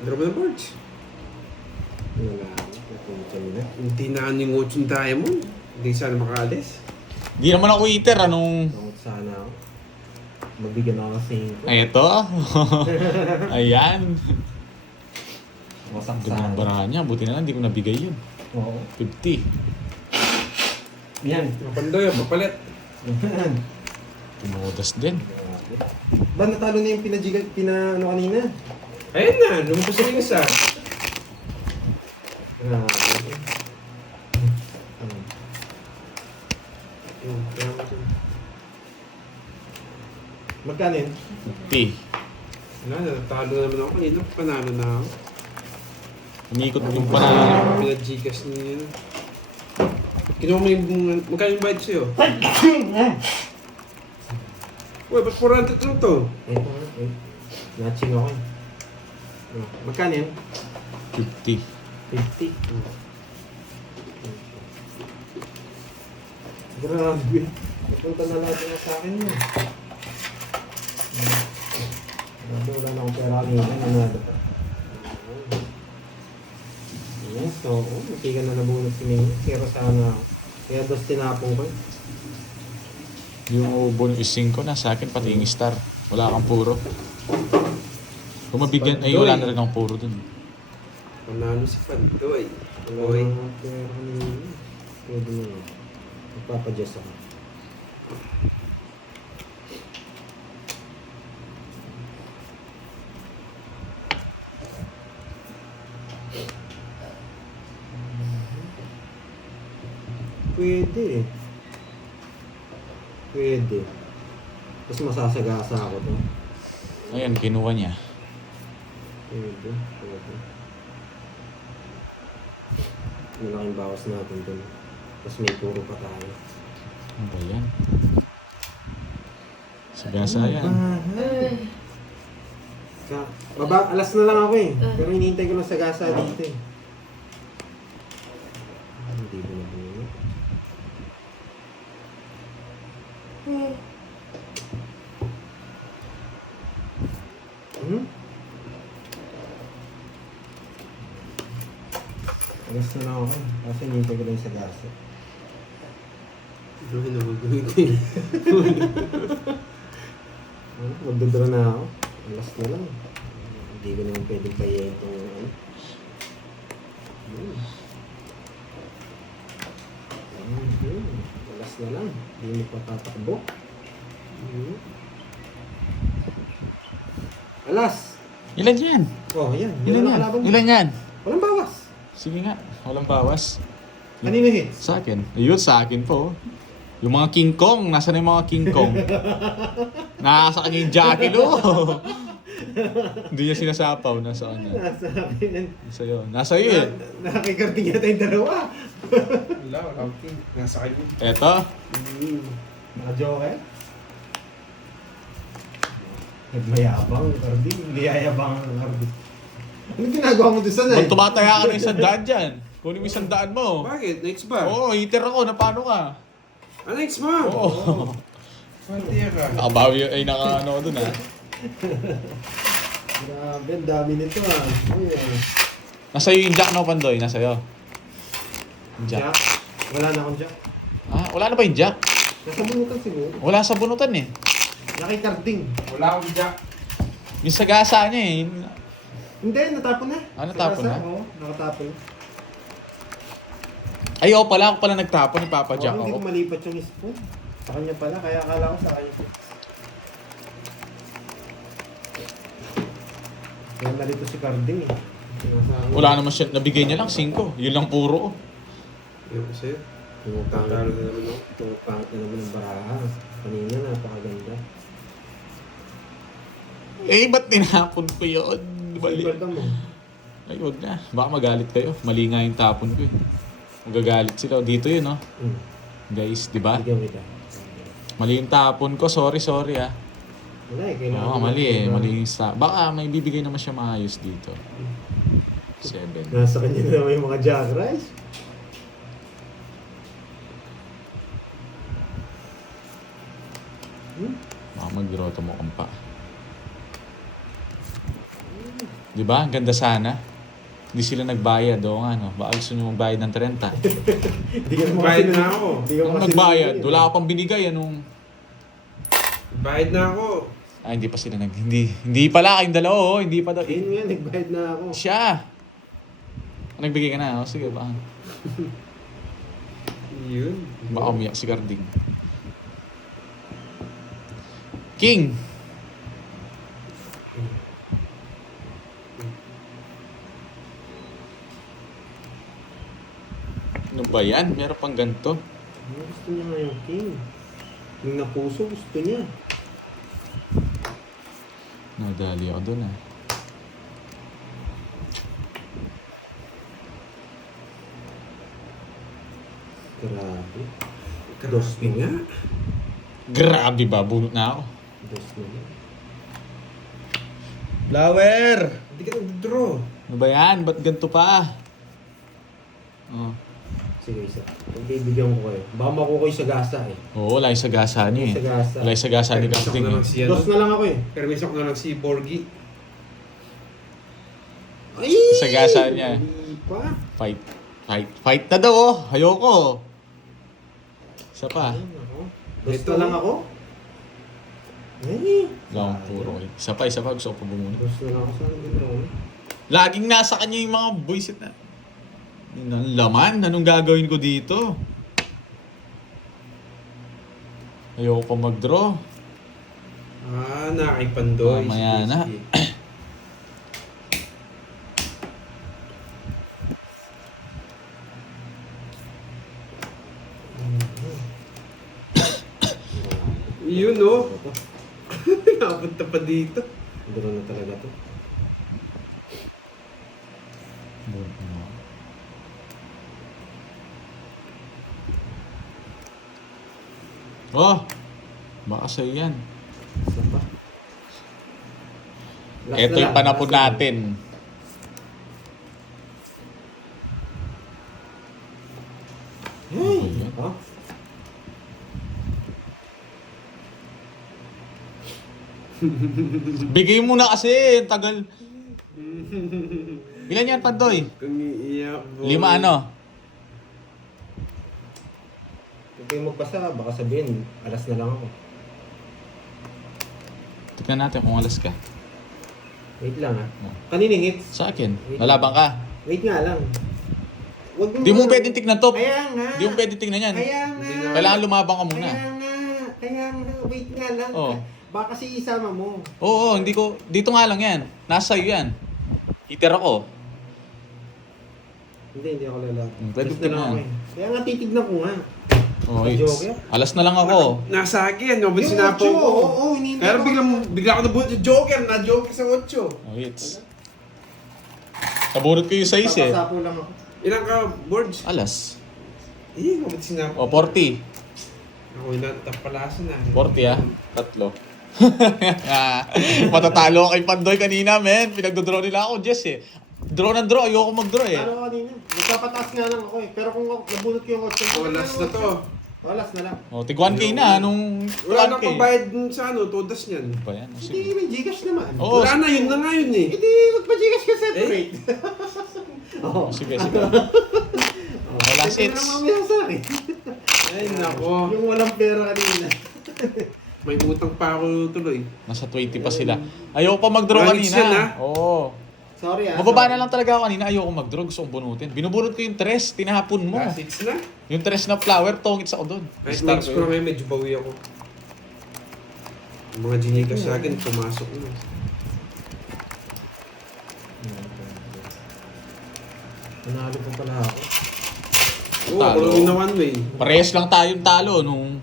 Draw mo ng boards. Wala. Napunta na. Hindi na yung 8 diamond. Hindi sana makaalis. Di naman ako iter, anong... Takot sana ako. Mabigyan ako ng 5. Eto. Ayan. Wasak Ganda ng barahan niya. Buti na lang, hindi ko nabigay yun. Oo. 50. Yan. Mapandoy, mapalit. Tumudas din. Ba, natalo na yung ano kanina? Ayun na, lumabas na yung isa. Grabe. Magkano yun? 50. Wala, natalo na naman ako. Kanina, panalo na ako. Unikot yung panalo. Pinag-Gcash niya yun. Kinuha mo yung... Magkano yung bayad sa'yo? Uy, ba't 400 lang to? Ito nga. Natching ako eh. Magkano yun? 50. 50. Grabe. Napunta na lahat na sa akin yun. Grabe, wala na akong pera kanina. Nanalo pa. Yes, so, matigan na nabunod si Ming. Pero sana ako. Kaya dos tinapong ko eh. Yung ubo ng ising ko na sa akin, pati yung star. Wala kang puro. Kung mabigyan, ay wala na rin akong puro dun. Panalo si Pandoy. Wala Oy. na akong pera kanina. Pwede na yun. Magpapadjust ako. Pwede eh. Pwede. Tapos masasagasa ako to. Ayan, kinuha niya. Pwede. Pwede. Malaking bawas natin dun. Tapos may puro pa tayo. Ano ba yan? Sagasa yan. Baba, alas na lang ako eh. Pero hinihintay ko lang sagasa dito eh. Hindi ko na bunod. Alas na lang ako. Kasi hinihintay ko lang yung sagasa. Ano, hinahugawin ko yun. Magdodra na ako. Alas na lang. Hindi ko naman pwedeng payayin itong ano. Alas na lang. Hindi mo patatakbo. Alas! Ilan yan? Oh, yan. Ilan Yan yan? ang kalaban mo. Ilan yan? Walang bawas. Sige nga, walang bawas. Kanino hits? Sa akin. Ayun, sa akin po. Yung mga King Kong, nasa na yung mga King Kong? Nasa kanya yung Jackie Lo. Hindi niya sinasapaw, nasa kanya. Nasa akin. Nasa yun. Nasa yun. Nakakikarting yata yung dalawa. Wala, wala. Nasa kayo. Eto. Naka-joker? Nagmayabang yung Cardi. Hindi yayabang ang Cardi. Ano ginagawa mo doon sana eh? Kung tumataya ka ng 100 dyan, kunin mo 100 mo. Bakit? Next ba? Oo, hitter ako. Na paano ka? Ah, next mo! Oo. Pwede ka. Nakabawi ay naka-ano ko dun ha. Grabe, ang dami nito ah. Ay, Nasa yung jack no, Pandoy? Nasa iyo. Jack. Jack? Wala na akong Jack. Ah, wala na ba yung jack? Nasa bunutan siguro. Wala sa bunutan eh. Nakikarding. Wala akong jack. Yung sagasa niya eh. Hindi, natapon na. Ah, natapon na? Oo, nakatapon. Ay, oo pala. Ako pala nagtapon. Ipapajack Hindi ko ako. malipat yung spoon. Sa kanya pala, kaya akala ko sa kanya. Kaya narito si Carding eh. Wala naman siya. Nabigay niya lang 5. Yun lang puro. Ayun ko sa'yo. Tumupangit Tatalo na naman ako. Tumupangit na naman ang baraha. Kanina, napakaganda. Eh, ba't tinapon ko yun? Bali. Silver ka mo. Ay, wag na. Baka magalit kayo. Mali nga yung tapon ko eh. Magagalit sila. Dito yun, no? Hmm. Guys, di ba? Bigyan kita. Mali yung tapon ko. Sorry, ah. Wala eh, kailangan. Oo, mali eh. Mali yung baka may bibigay naman siya maayos dito. 7. Nasa kanya na naman yung mga jack rice. Baka mag-roto mo kang pa. Di ba? Ang ganda sana. Hindi sila nagbayad. Oo nga, no? Baka gusto nyo magbayad ng 30. Hindi ka naman Bayad kasi na ako. Hindi ka Nung kasi nagbayad, nabigyan. wala ka pang binigay. Anong... Bayad na ako. Ah, hindi pa sila Hindi pala, kayong dalawa, oh. Hindi pa daw. Ayun nga, nagbayad na ako. Siya! Nagbigay ka na, oh. Sige, baka. Yun. Baka umiyak si Carding. King! Ano ba yan? Meron pang ganito. Gusto niya nga yung king. Yung napuso, gusto niya. Nadali ako doon, ah. Grabe. Grabe nga. Grabe ba? Bunot na ako. Dos na yan. Flower! Hindi ka nag-draw. Ano ba yan? Ba't ganito pa? Oh. Sige, isa. Pagbibigyan ko kayo. Baka makuha kayo sa gasa eh. Oo, wala yung sagasa niya eh. Sagasa. Wala yung sagasa ni Permiso ko Carding na eh. lang si ano. Dos na lang ako eh. Permiso ko na lang si Borgie. Ay! Sagasa niya. Hindi pa. Fight na daw, oh. Ayoko. Isa pa. Ayun ako. Dos Ito. na lang ako. Ay! Lang puro. Isa pa. Gusto ko pa bumunot. Dos na lang ako sa akin. Laging nasa kanya yung mga buwisit na. Yun ang laman. Anong gagawin ko dito? Ayoko pa mag-draw. Ah, nakipandoy. Mamaya na. Yun, no? Napunta pa dito. Gano'n na talaga to. Oh! Baka sa'yo yan. Isa pa. Last Ito na yung lang, panapon last na lang. natin. Hey! Ayan. Oh. Bigay mo na kasi. Tagal. Ilan yan, Pandoy? Kung iiyak, boy. 5 ano? Huwag kayong magpasa, baka sabihin, alas na lang ako. Tignan natin kung alas ka. Wait lang ha. Oh. Kaninong hits? Sa akin. Lalabang ka. Wait nga lang. Wag Di mo pwedeng tignan to. Kaya nga. Di mo pwedeng tignan yan. Kaya nga. Kailangan lumabang ka muna. Kaya nga. Wait nga lang. Oh. Baka kasi isama mo. Oo, hindi ko. Dito nga lang yan. Nasa iyo yan. Hitter ako. Hindi ako lalaki. Pwede Alas na lang tignan. ako eh. Kaya nga titignan ko nga. Oh, Joker? alas na lang ako. Nasa akin, no? Yung Sinapo ocho, ko. oo, hinihintay Pero ko. bigla ko nabunot yung Joker. Na-Joker sa 8. Oh, hits. Naburot ko yung size eh. Papasapo lang ako. Ilang ka, boards? Alas. Bakit sinapo? O, 40. Ako yung natapalasan na. 40 ah. Tatlo. Matatalo ako kay Pandoy kanina, men. Pinagdodraw nila ako, Jess eh. Draw ng draw. Ayoko mag-draw eh. Ano kanina? Nagpapataas nga lang ako eh. Pero kung nabunot ko yung 8. Olas na to. Olas na lang. O, tig 1K na. Anong Wala nang 1K? pambayad dun sa ano, todas niyan. Ano ba yan? O, Hindi, sige. may Gcash naman. Oo. Wala na, yun na nga yun eh. Hindi, magpa-Gcash ka separate. Oo. O, sige. Wala Ito sits. na lang mamaya sa akin. Ay, nako. Yung walang pera kanina. May utang pa ako tuloy. Nasa 20 pa sila. Ayoko pa mag-draw Manage kanina. yan, ah. Oo. Sorry ah. Mababa na lang talaga ako kanina. Ayoko mag-draw. Gusto kong bunutin. Binubunot ko yung tres. Tinahapon mo. Last hits na. Yung tres na flower, tongits ako doon. Kahit Start mags ko ko na yun. ngayon, medyo bawi ako. Yung mga ginigas sa akin, pumasok na. Nanalo pa pala ako. Oo, Talo. ako na one way. Parehas lang tayong talo nung...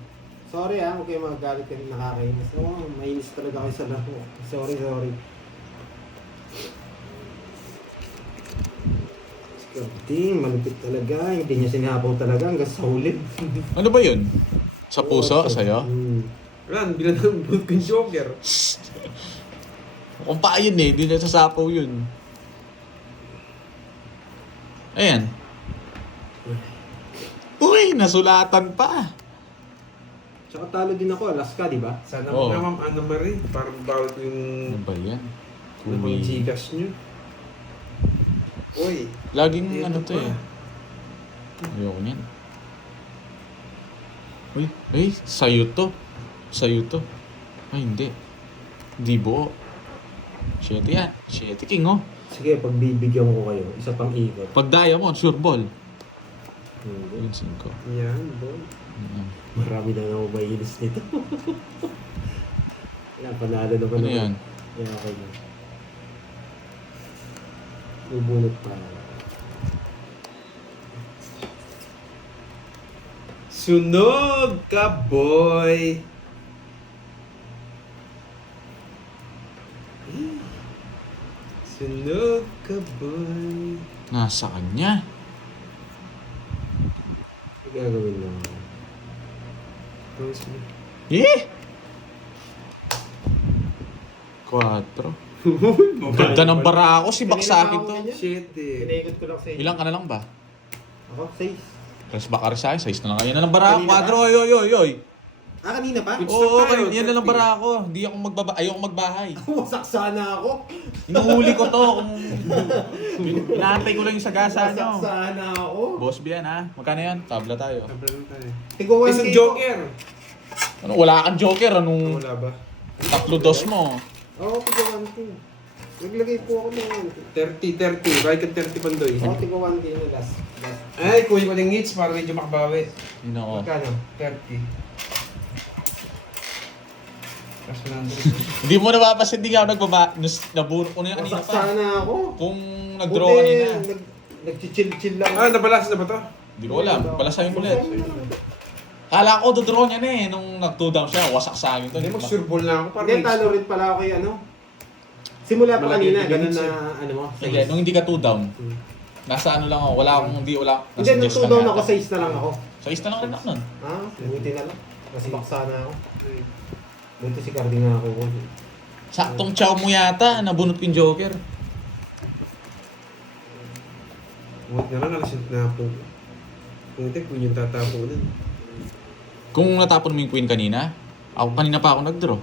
Sorry ah, huwag kayo magagalit kasi nakakainis. Oo, mainis talaga kayo sa laro. Sorry. Karding, malupit talaga. Hindi niya sinapaw talaga hanggang sa huli. Ano ba yun? Sa puso? Sa'yo? Wala, bilang ng boot kong joker. Kung pa yun eh, hindi na sasapaw yun. Ayan. Uy, nasulatan pa. Tsaka talo din ako, Alaska, di ba? Sana Oo. mo nga, Ma'am Anna Marie. Parang bawal ko yung Ano ba yan? mga Gcash nyo. Uy. Laging Dito ano to pa. eh. Ayoko niyan. Uy, ay, sa'yo to. Sa'yo to. Ay, hindi. Hindi buo. Shit yan. Shit king, oh. Sige, pagbibigyan ko kayo, isa pang ikot. Pag diamond, sure ball. Hindi. Yun, 5. Yan, boy. Marami na ako maiinis nito. Wala, panalo naman Ano ako. yan? Kaya okay lang. Bubunot pa. Sunog ka, boy! Sunog ka, boy! Nasa kanya. Ang gagawin lang. Close mo. Eh! 4. Ganda ng bara ako. Si Baksakin to. Shit eh. Pinaikot ko lang sa inyo. Ilang ka na lang ba? Ako, 6. Res baka rin sa'yo. 6 na lang. Yan na lang bara ako. Kanina ba? 4. Oy, oy, oy, oy. Ah, kanina pa? Oo, tayo, yan na lang 30. bara ako. Hindi ako ayoko magbahay. Wasak sana ako. Inuhuli ko to. Kung... Inaantay ko lang yung sagasa Wasak nyo. sana ako. Boss Bian ha? Magkano yan? Tabla tayo. Tabla lang tayo. Tigo 1K. Isang joker! Ano, wala kang joker. Anong Wala ba? tatlo dos mo? Oo, tigo 1K. Naglagay po ako ng 1K. 30. Bakit ka 30 pandoy? Oo, tigo 1K na last. Ay, kunin ko ng hits para medyo makabawi. Yun ako. Magkano? 30. Tapos 100. Hindi mo napapasin, hindi nga ako nabuno ko na yan kanina Wasak pa. sana ako. Kung nag-draw Buti, kanina. Nag-chill-chill lang. Ah, nabalas na ba to? Hindi ko alam. Palasahin mo ulit. Kala ko do-draw niya na eh. Nung nag-2 down siya, wasak sa akin to. Hindi, mag-sureball na ako. Parang Hindi, talo rin pala ako kay ano. Simula pa Malaki kanina, yung ganun hits na eh. ano mo. Hindi, nung hindi ka 2 down. Nasa ano lang ako. Wala akong, hindi, wala. Hindi, nung 2 down ako, 6 na lang ako. Sa na lang rin ako nun. Ah, buti na lang. Kasi baksa na ako. Buti si Carding nga ako. Saktong chow mo yata. Nabunot ko yung joker. Huwag na lang, alas yung tinapong. Kung hindi, kung yung tatapong nun. Kung natapon mo yung queen kanina, ako kanina pa ako nag-draw.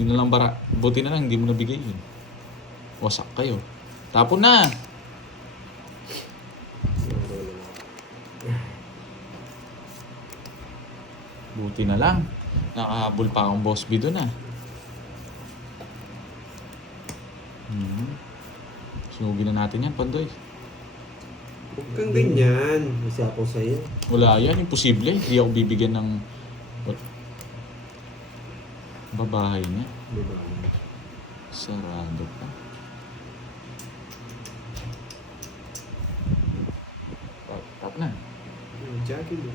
Yun na lang bara. Buti na lang, hindi mo nabigay yun. Wasak kayo. Tapon na! Buti na lang. Nakahabol pa akong boss B doon ah. Sunugin na natin yan, Pandoy. Huwag kang ganyan. Isa ako sa'yo. Wala yan, imposible. Hindi ako bibigyan ng babahay niya. Diba? Sarado pa. Tap na. Jackie mo.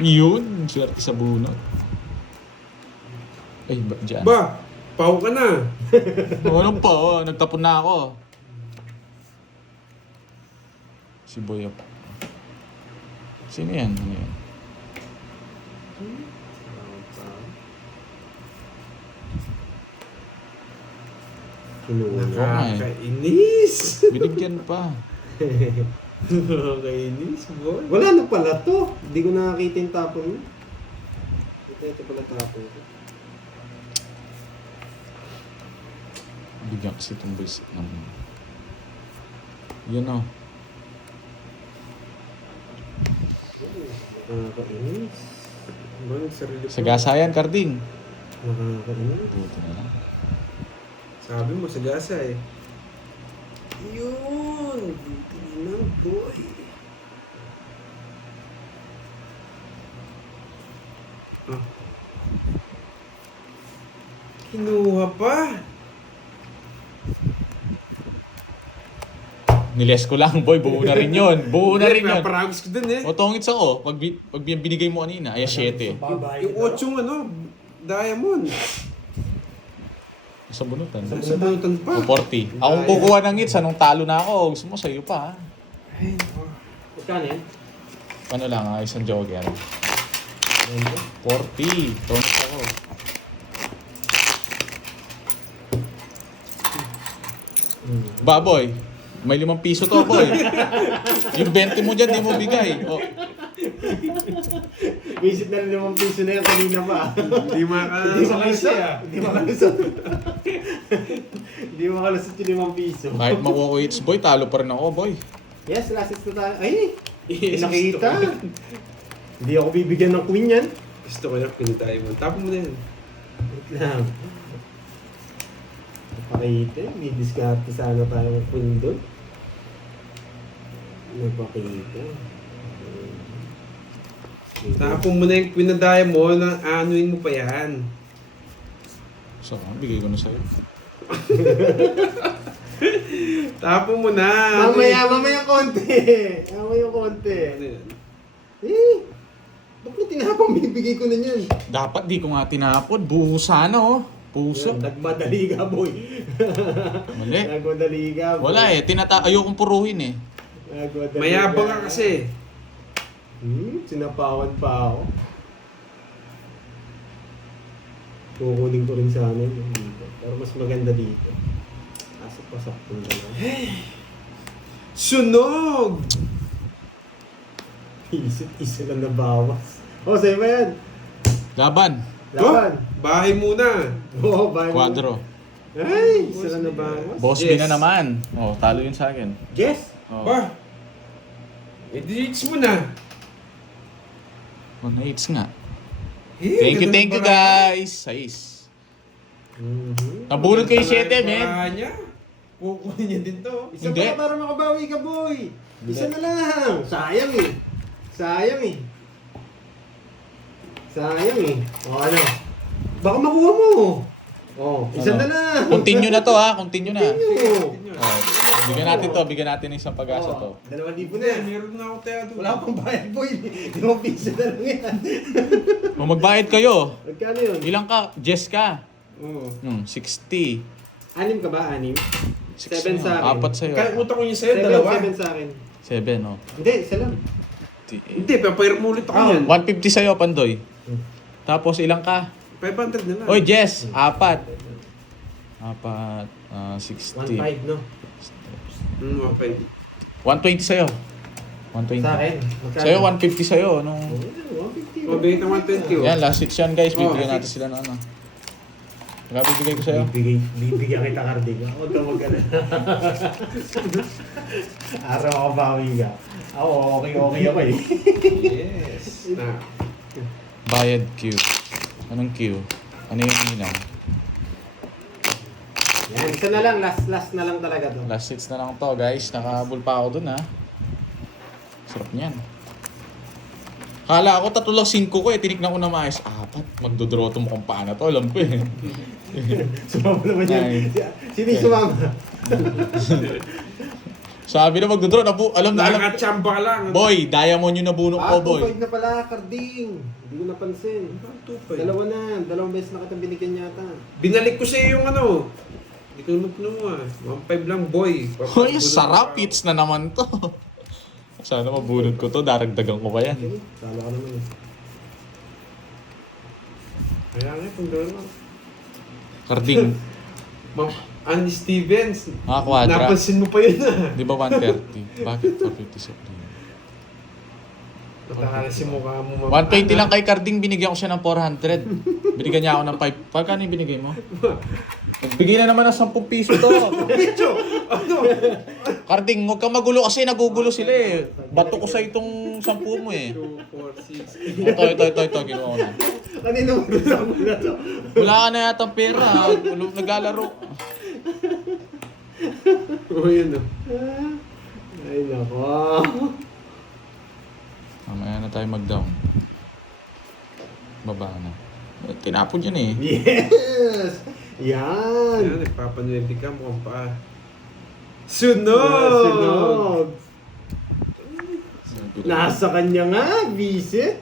Yun, swerte sa bunot. Ay, ba't dyan? Ba! Pau ka na! Ano pa, oh, nagtapon na ako. Si Boy pa. Sino yan? Ano yan? Kinuha. Nakakainis! Binigyan pa. Nakakainis, boy. Wala na pala to. Hindi ko nakakita yung tapon mo. Ito pala tapon ko. Bigyan kasi itong boys. Yan o. Nakakainis. Bang, sarili ko. Sagasayan, Carding. Nakakainis. Buti na lang. Sabi mo, sagasa eh. Yun! Buti na, boy. Ah. Kinuha pa. Niles ko lang, boy. Buo na rin yun. Buo na rin yun. Paragos ko dun eh. O, tongits ako. Pag binigay mo kanina, ay 7. Yung 8 ano, diamond. Sa bunutan. Sa banutan pa. O 40. Akong kukuha ng hits, anong talo na ako? Gusto mo sa'yo pa, ha? Magkano yan? Ano lang, isang jogger. 40. Tons ako. Baboy, may 5 piso to, boy. Yung 20 mo dyan, di mo bigay. O, Visit na rin naman piso na yan kanina pa. Hindi Hindi makasabi makalusot. siya. Hindi makalusot. Hindi makalusot yung 5 piso. kahit makuha hits, boy, talo pa rin ako, boy. Yes, last hits na tayo. Ay! Nakita. Hindi ako bibigyan ng queen yan. Gusto ko yung pinitayo mo. Tapon mo na yan. Wait lang. Napakita. May diskarte sana tayo ng queen doon. Napakita. Tapon mo na yung pinadaya mo, nang anuin mo pa yan. So, bigay ko na sa'yo. Tapon mo na. Mamaya konti. Mamaya konti. Ano yan? Ba't mo tinapang bibigay ko na yan? Dapat di ko nga tinapon. Buho sana, oh. Puso. Nagmadali ka, boy. Mali. Nagmadali ka, boy. Wala eh. Ayokong puruhin eh. Nagmadali Mayabang ka kasi. Sinapawan pa ako. Kukunin ko rin sana yung dito. Pero mas maganda dito. Kaso pasakto na lang. Sunog! Isa lang nabawas. Oh, sa'yo ba yan? Laban. Laban. Bahay muna. Oo, bahay mo. Quadro. Ay, isa lang nabawas. Boss Yes. B na naman. Oh, talo yun sa akin. Yes. Oh. Ba? I-delete mo na. Mga hits nga. Eh, Thank you guys. Sais. Nabulot kayo 7, men. niya. Kukunin niya din to. Isa Hindi. pa para makabawi ka, boy. Isa na lang. Sayang eh. Sayang eh. Sayang eh. O ano? Baka makuha mo. Oh, isa Ano? na lang. Continue na to, ha. Continue na. Continue. Oh, bigyan natin ng isang pag-asa to. 2,000 Hindi, na. meron na ako tayo doon. Wala pang bayad, boy. 5 piso na lang yan. Kung magbayad kayo, Magkano yun? ilang ka? Jess ka? Oo. 60. 6 ka ba? 6? 6 7 sa akin. 4 sa'yo. Kaya utak ko niya sa'yo, dalawa. 7 sa akin. 7, oh. Hindi, isa lang. Hindi, papayar mo ulit ako Ah, yan. 150 sa'yo, Pandoy. Tapos ilang ka? 500 na lang. Oy, Jess, 4. 60. 1.5, no? Okay. 120 sa'yo. 120. Sa akin. Magkano? Sa'yo, 150 sa'yo. Anong... 150. Mabigay ng 120 oh. Yan, last hits yan guys. Bibigyan Oh, natin sila ng ano. Bibigay ko sa'yo. Bibigyan kita, Cardiga. Huwag ka mag-alala. Araw ako bawi ka. Ako, okay ako eh. Yes. Na. Bayad Q. Anong Q? Ano yung ilang? Yan, isa na lang. Last na lang talaga to. Last hits na lang to guys. Nakahabol pa ako dun ha. Sarap niyan. Kala ako 3 lang 5 ko eh. Tinignan ko na maayos. 4. Magdodraw to mukhang paana to. Alam ko eh. Sumama naman yan. Sino yung sumama? Sabi na magdodraw. Alam na alam. Nakachamba ka lang. Boy, diamond yung nabunok ko boy. 2.5 na pala, Carding. Hindi ko napansin. 2.5. Dalawa na. 2 beses na kitang binigyan yata. Binalik ko sa'yo yung ano. Hindi ko naman kinuha. 1.5 lang, boy. Hoy, sarap. Hits na naman to. Sana mabunod ko to. Daragdagan ko pa yan. Sala ka naman eh. Kaya nga, kung gano'n lang. Karding. Ma'am, Andy Stevens. Quadra. Napansin mo pa yun ah. Di ba 130? Bakit 450 sa premium? Nakakala si mukha mo. 120 lang kay Karding, binigyan ko siya ng 400. Binigyan niya ako ng 5. Pagkano yung binigay mo? Nagbigay na naman ng 10 piso to. Medyo, ano? Karding, huwag kang magulo kasi nagugulo sila eh. Bato ko sa itong 10 mo eh. 2, 4, 6. Ito, kinuha ko na. Kanina mo na to. Wala ka na yata pera. Naglalaro. Oo, yun oh. Ay, nako. Mamaya na tayo mag-down. Baba na. Tinapon yan eh. Yes! Yan! Yan, nagpapanuwerte ka mukhang pa. Sunog! Sunog! Nasa kanya nga, visit.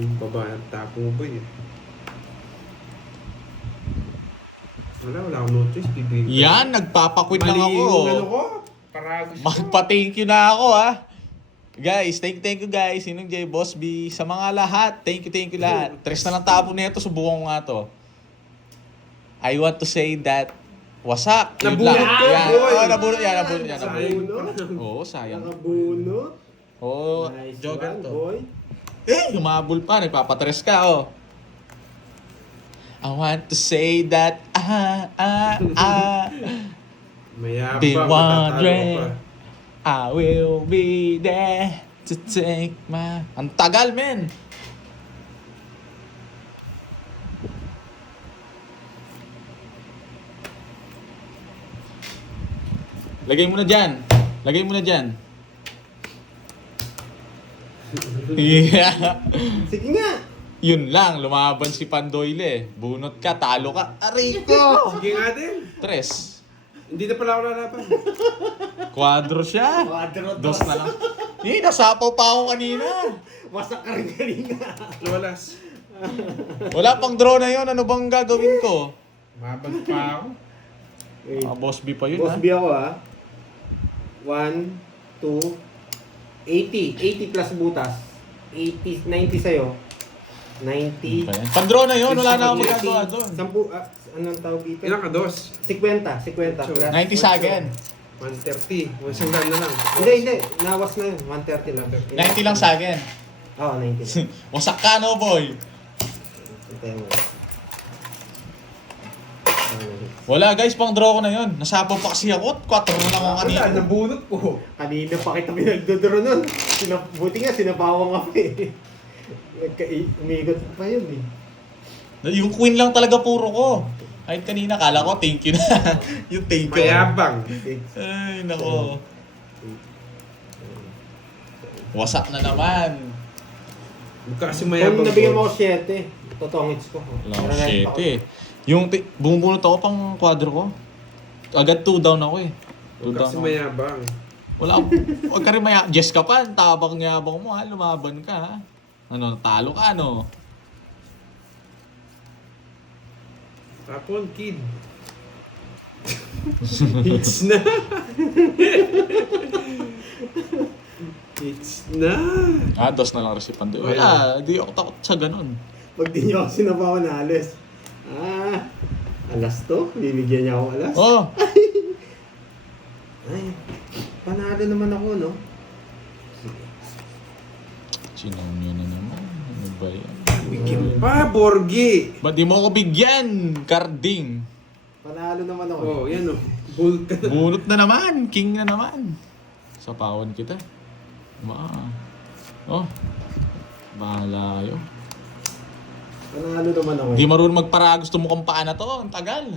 Ang baba ng tapo mo ba yun? Wala akong no choice. Bibigyan ko. Yan, nagpapakwit lang Mali ako. yung ano ko. Paragos ko. Magpa-thank you na ako ha. Guys, thank you guys. Sinong J Boss B. Sa mga lahat, thank you lahat. Tres na lang tapo nito, subukan ko nga to. I want to say that wasak. Yun Nabunot lang. ko, Yan. boy. Oh, nabunot yan. Nabunot. Sayang pa lang. Oo, sayang. Nakabunot. Oo, Nice jogger one, to. boy. Humabol pa, nagpapatres ka, oh. I want to say that, Mayabang. Be Matatalo wondering. ka. I will be there to take my... Ang tagal, men! Lagay mo na dyan. Lagay mo na dyan. Yeah. Sige nga. Yun lang, lumaban si Pandoyle eh. Bunot ka, talo ka. Aray ko! Sige nga din. Tres. Hindi na pala ako lalaban. Quadro siya. Quadro Dos na lang. Eh, nasapaw pa ako kanina. Wasak ka rin kanina. Luwalas. Wala pang draw na yon. Ano bang gagawin ko? Mabag pa ako. Wait. Boss B pa yun Boss ha. B ako ah. 1, 2, 80. 80 plus butas. 80, 90 sa'yo. 90. Pang-draw na yun. Wala na akong magagawa doon. 10, anong tawag dito? Ilang ka, dos? 50. 50. Sure. plus 90 sa akin. 130. 100 na lang. Hindi. Nawas na yun. 130 lang. 90 lang sa akin. Oo, 90 lang. Wasak ka no, boy. Hintayin mo. Wala guys, pang-draw ko na yun. Nasapaw pa kasi ako. 4 na lang ako kanina. Wala, nabunot ko. Kanina pa kita pinagdodoro nun. Buti nga, sinapawang ako eh. Umigot pa yun eh. Yung queen lang talaga puro ko. Kahit kanina, kala ko thank you na. Yung thank you. Mayabang. Ay, nako. Wasak na naman. Mukha kasi Kung mayabang. nabigyan mo boss. ako 7, totongits ko. Wala ko shit eh. Yung bumubunot ako pang quadro ko. Agad 2 down ako eh. 2 Mukha down kasi ako. mayabang. Wala ako. Huwag ka rin Jess ka pa. Tabang yabang mo ha. Lumaban ka ha. Ano, talo ka ano. Tapon, kid. Hits na. Hits na. Dos na lang rin si Pandoy. Wala, di ako takot sa ganun. Pag di niyo ako sinabawan na alis. Alas to? Bibigyan niya ako alas? Oh, Ay, panalo naman ako, no? sinong na naman. Ano ba yan? Bigyan pa, Borgi. Ba't di mo ako bigyan? Carding. Panalo naman ako. Oh, yan oh. Bull ka na. Bunot na naman. King na naman. Sapawan kita. Oh. Bahala kayo. Panalo naman ako. Di marunong magpara. Gusto mo kang paa na to. Ang tagal.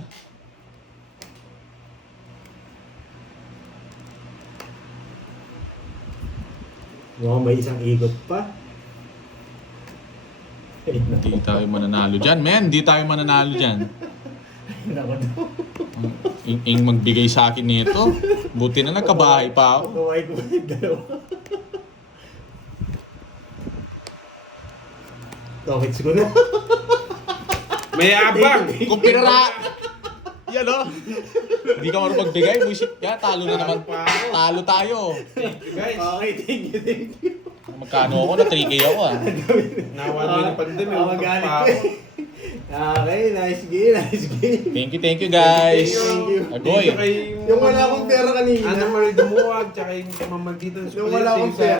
May isang igot pa. Hindi tayo mananalo dyan. Men, hindi tayo mananalo dyan. Ing magbigay sa akin nito. Buti na nagkabahay pa ako. Kaway ko yung dalawa. Tokits ko na. Mayabang. Kung pinara... Yan o. Hindi ka marunong magbigay. Buisit ka. Talo na naman. Talo tayo. Guys, Okay, thank you. Magkano ako na 3K ako ah. nawan mo yung pandemya. Magalit ko eh. Okay, nice game. Thank you guys. Thank you. Agoy. Yung wala akong pera kanina. Ana Marie Dumuwag, tsaka yung mamagdito. Yung wala akong pera.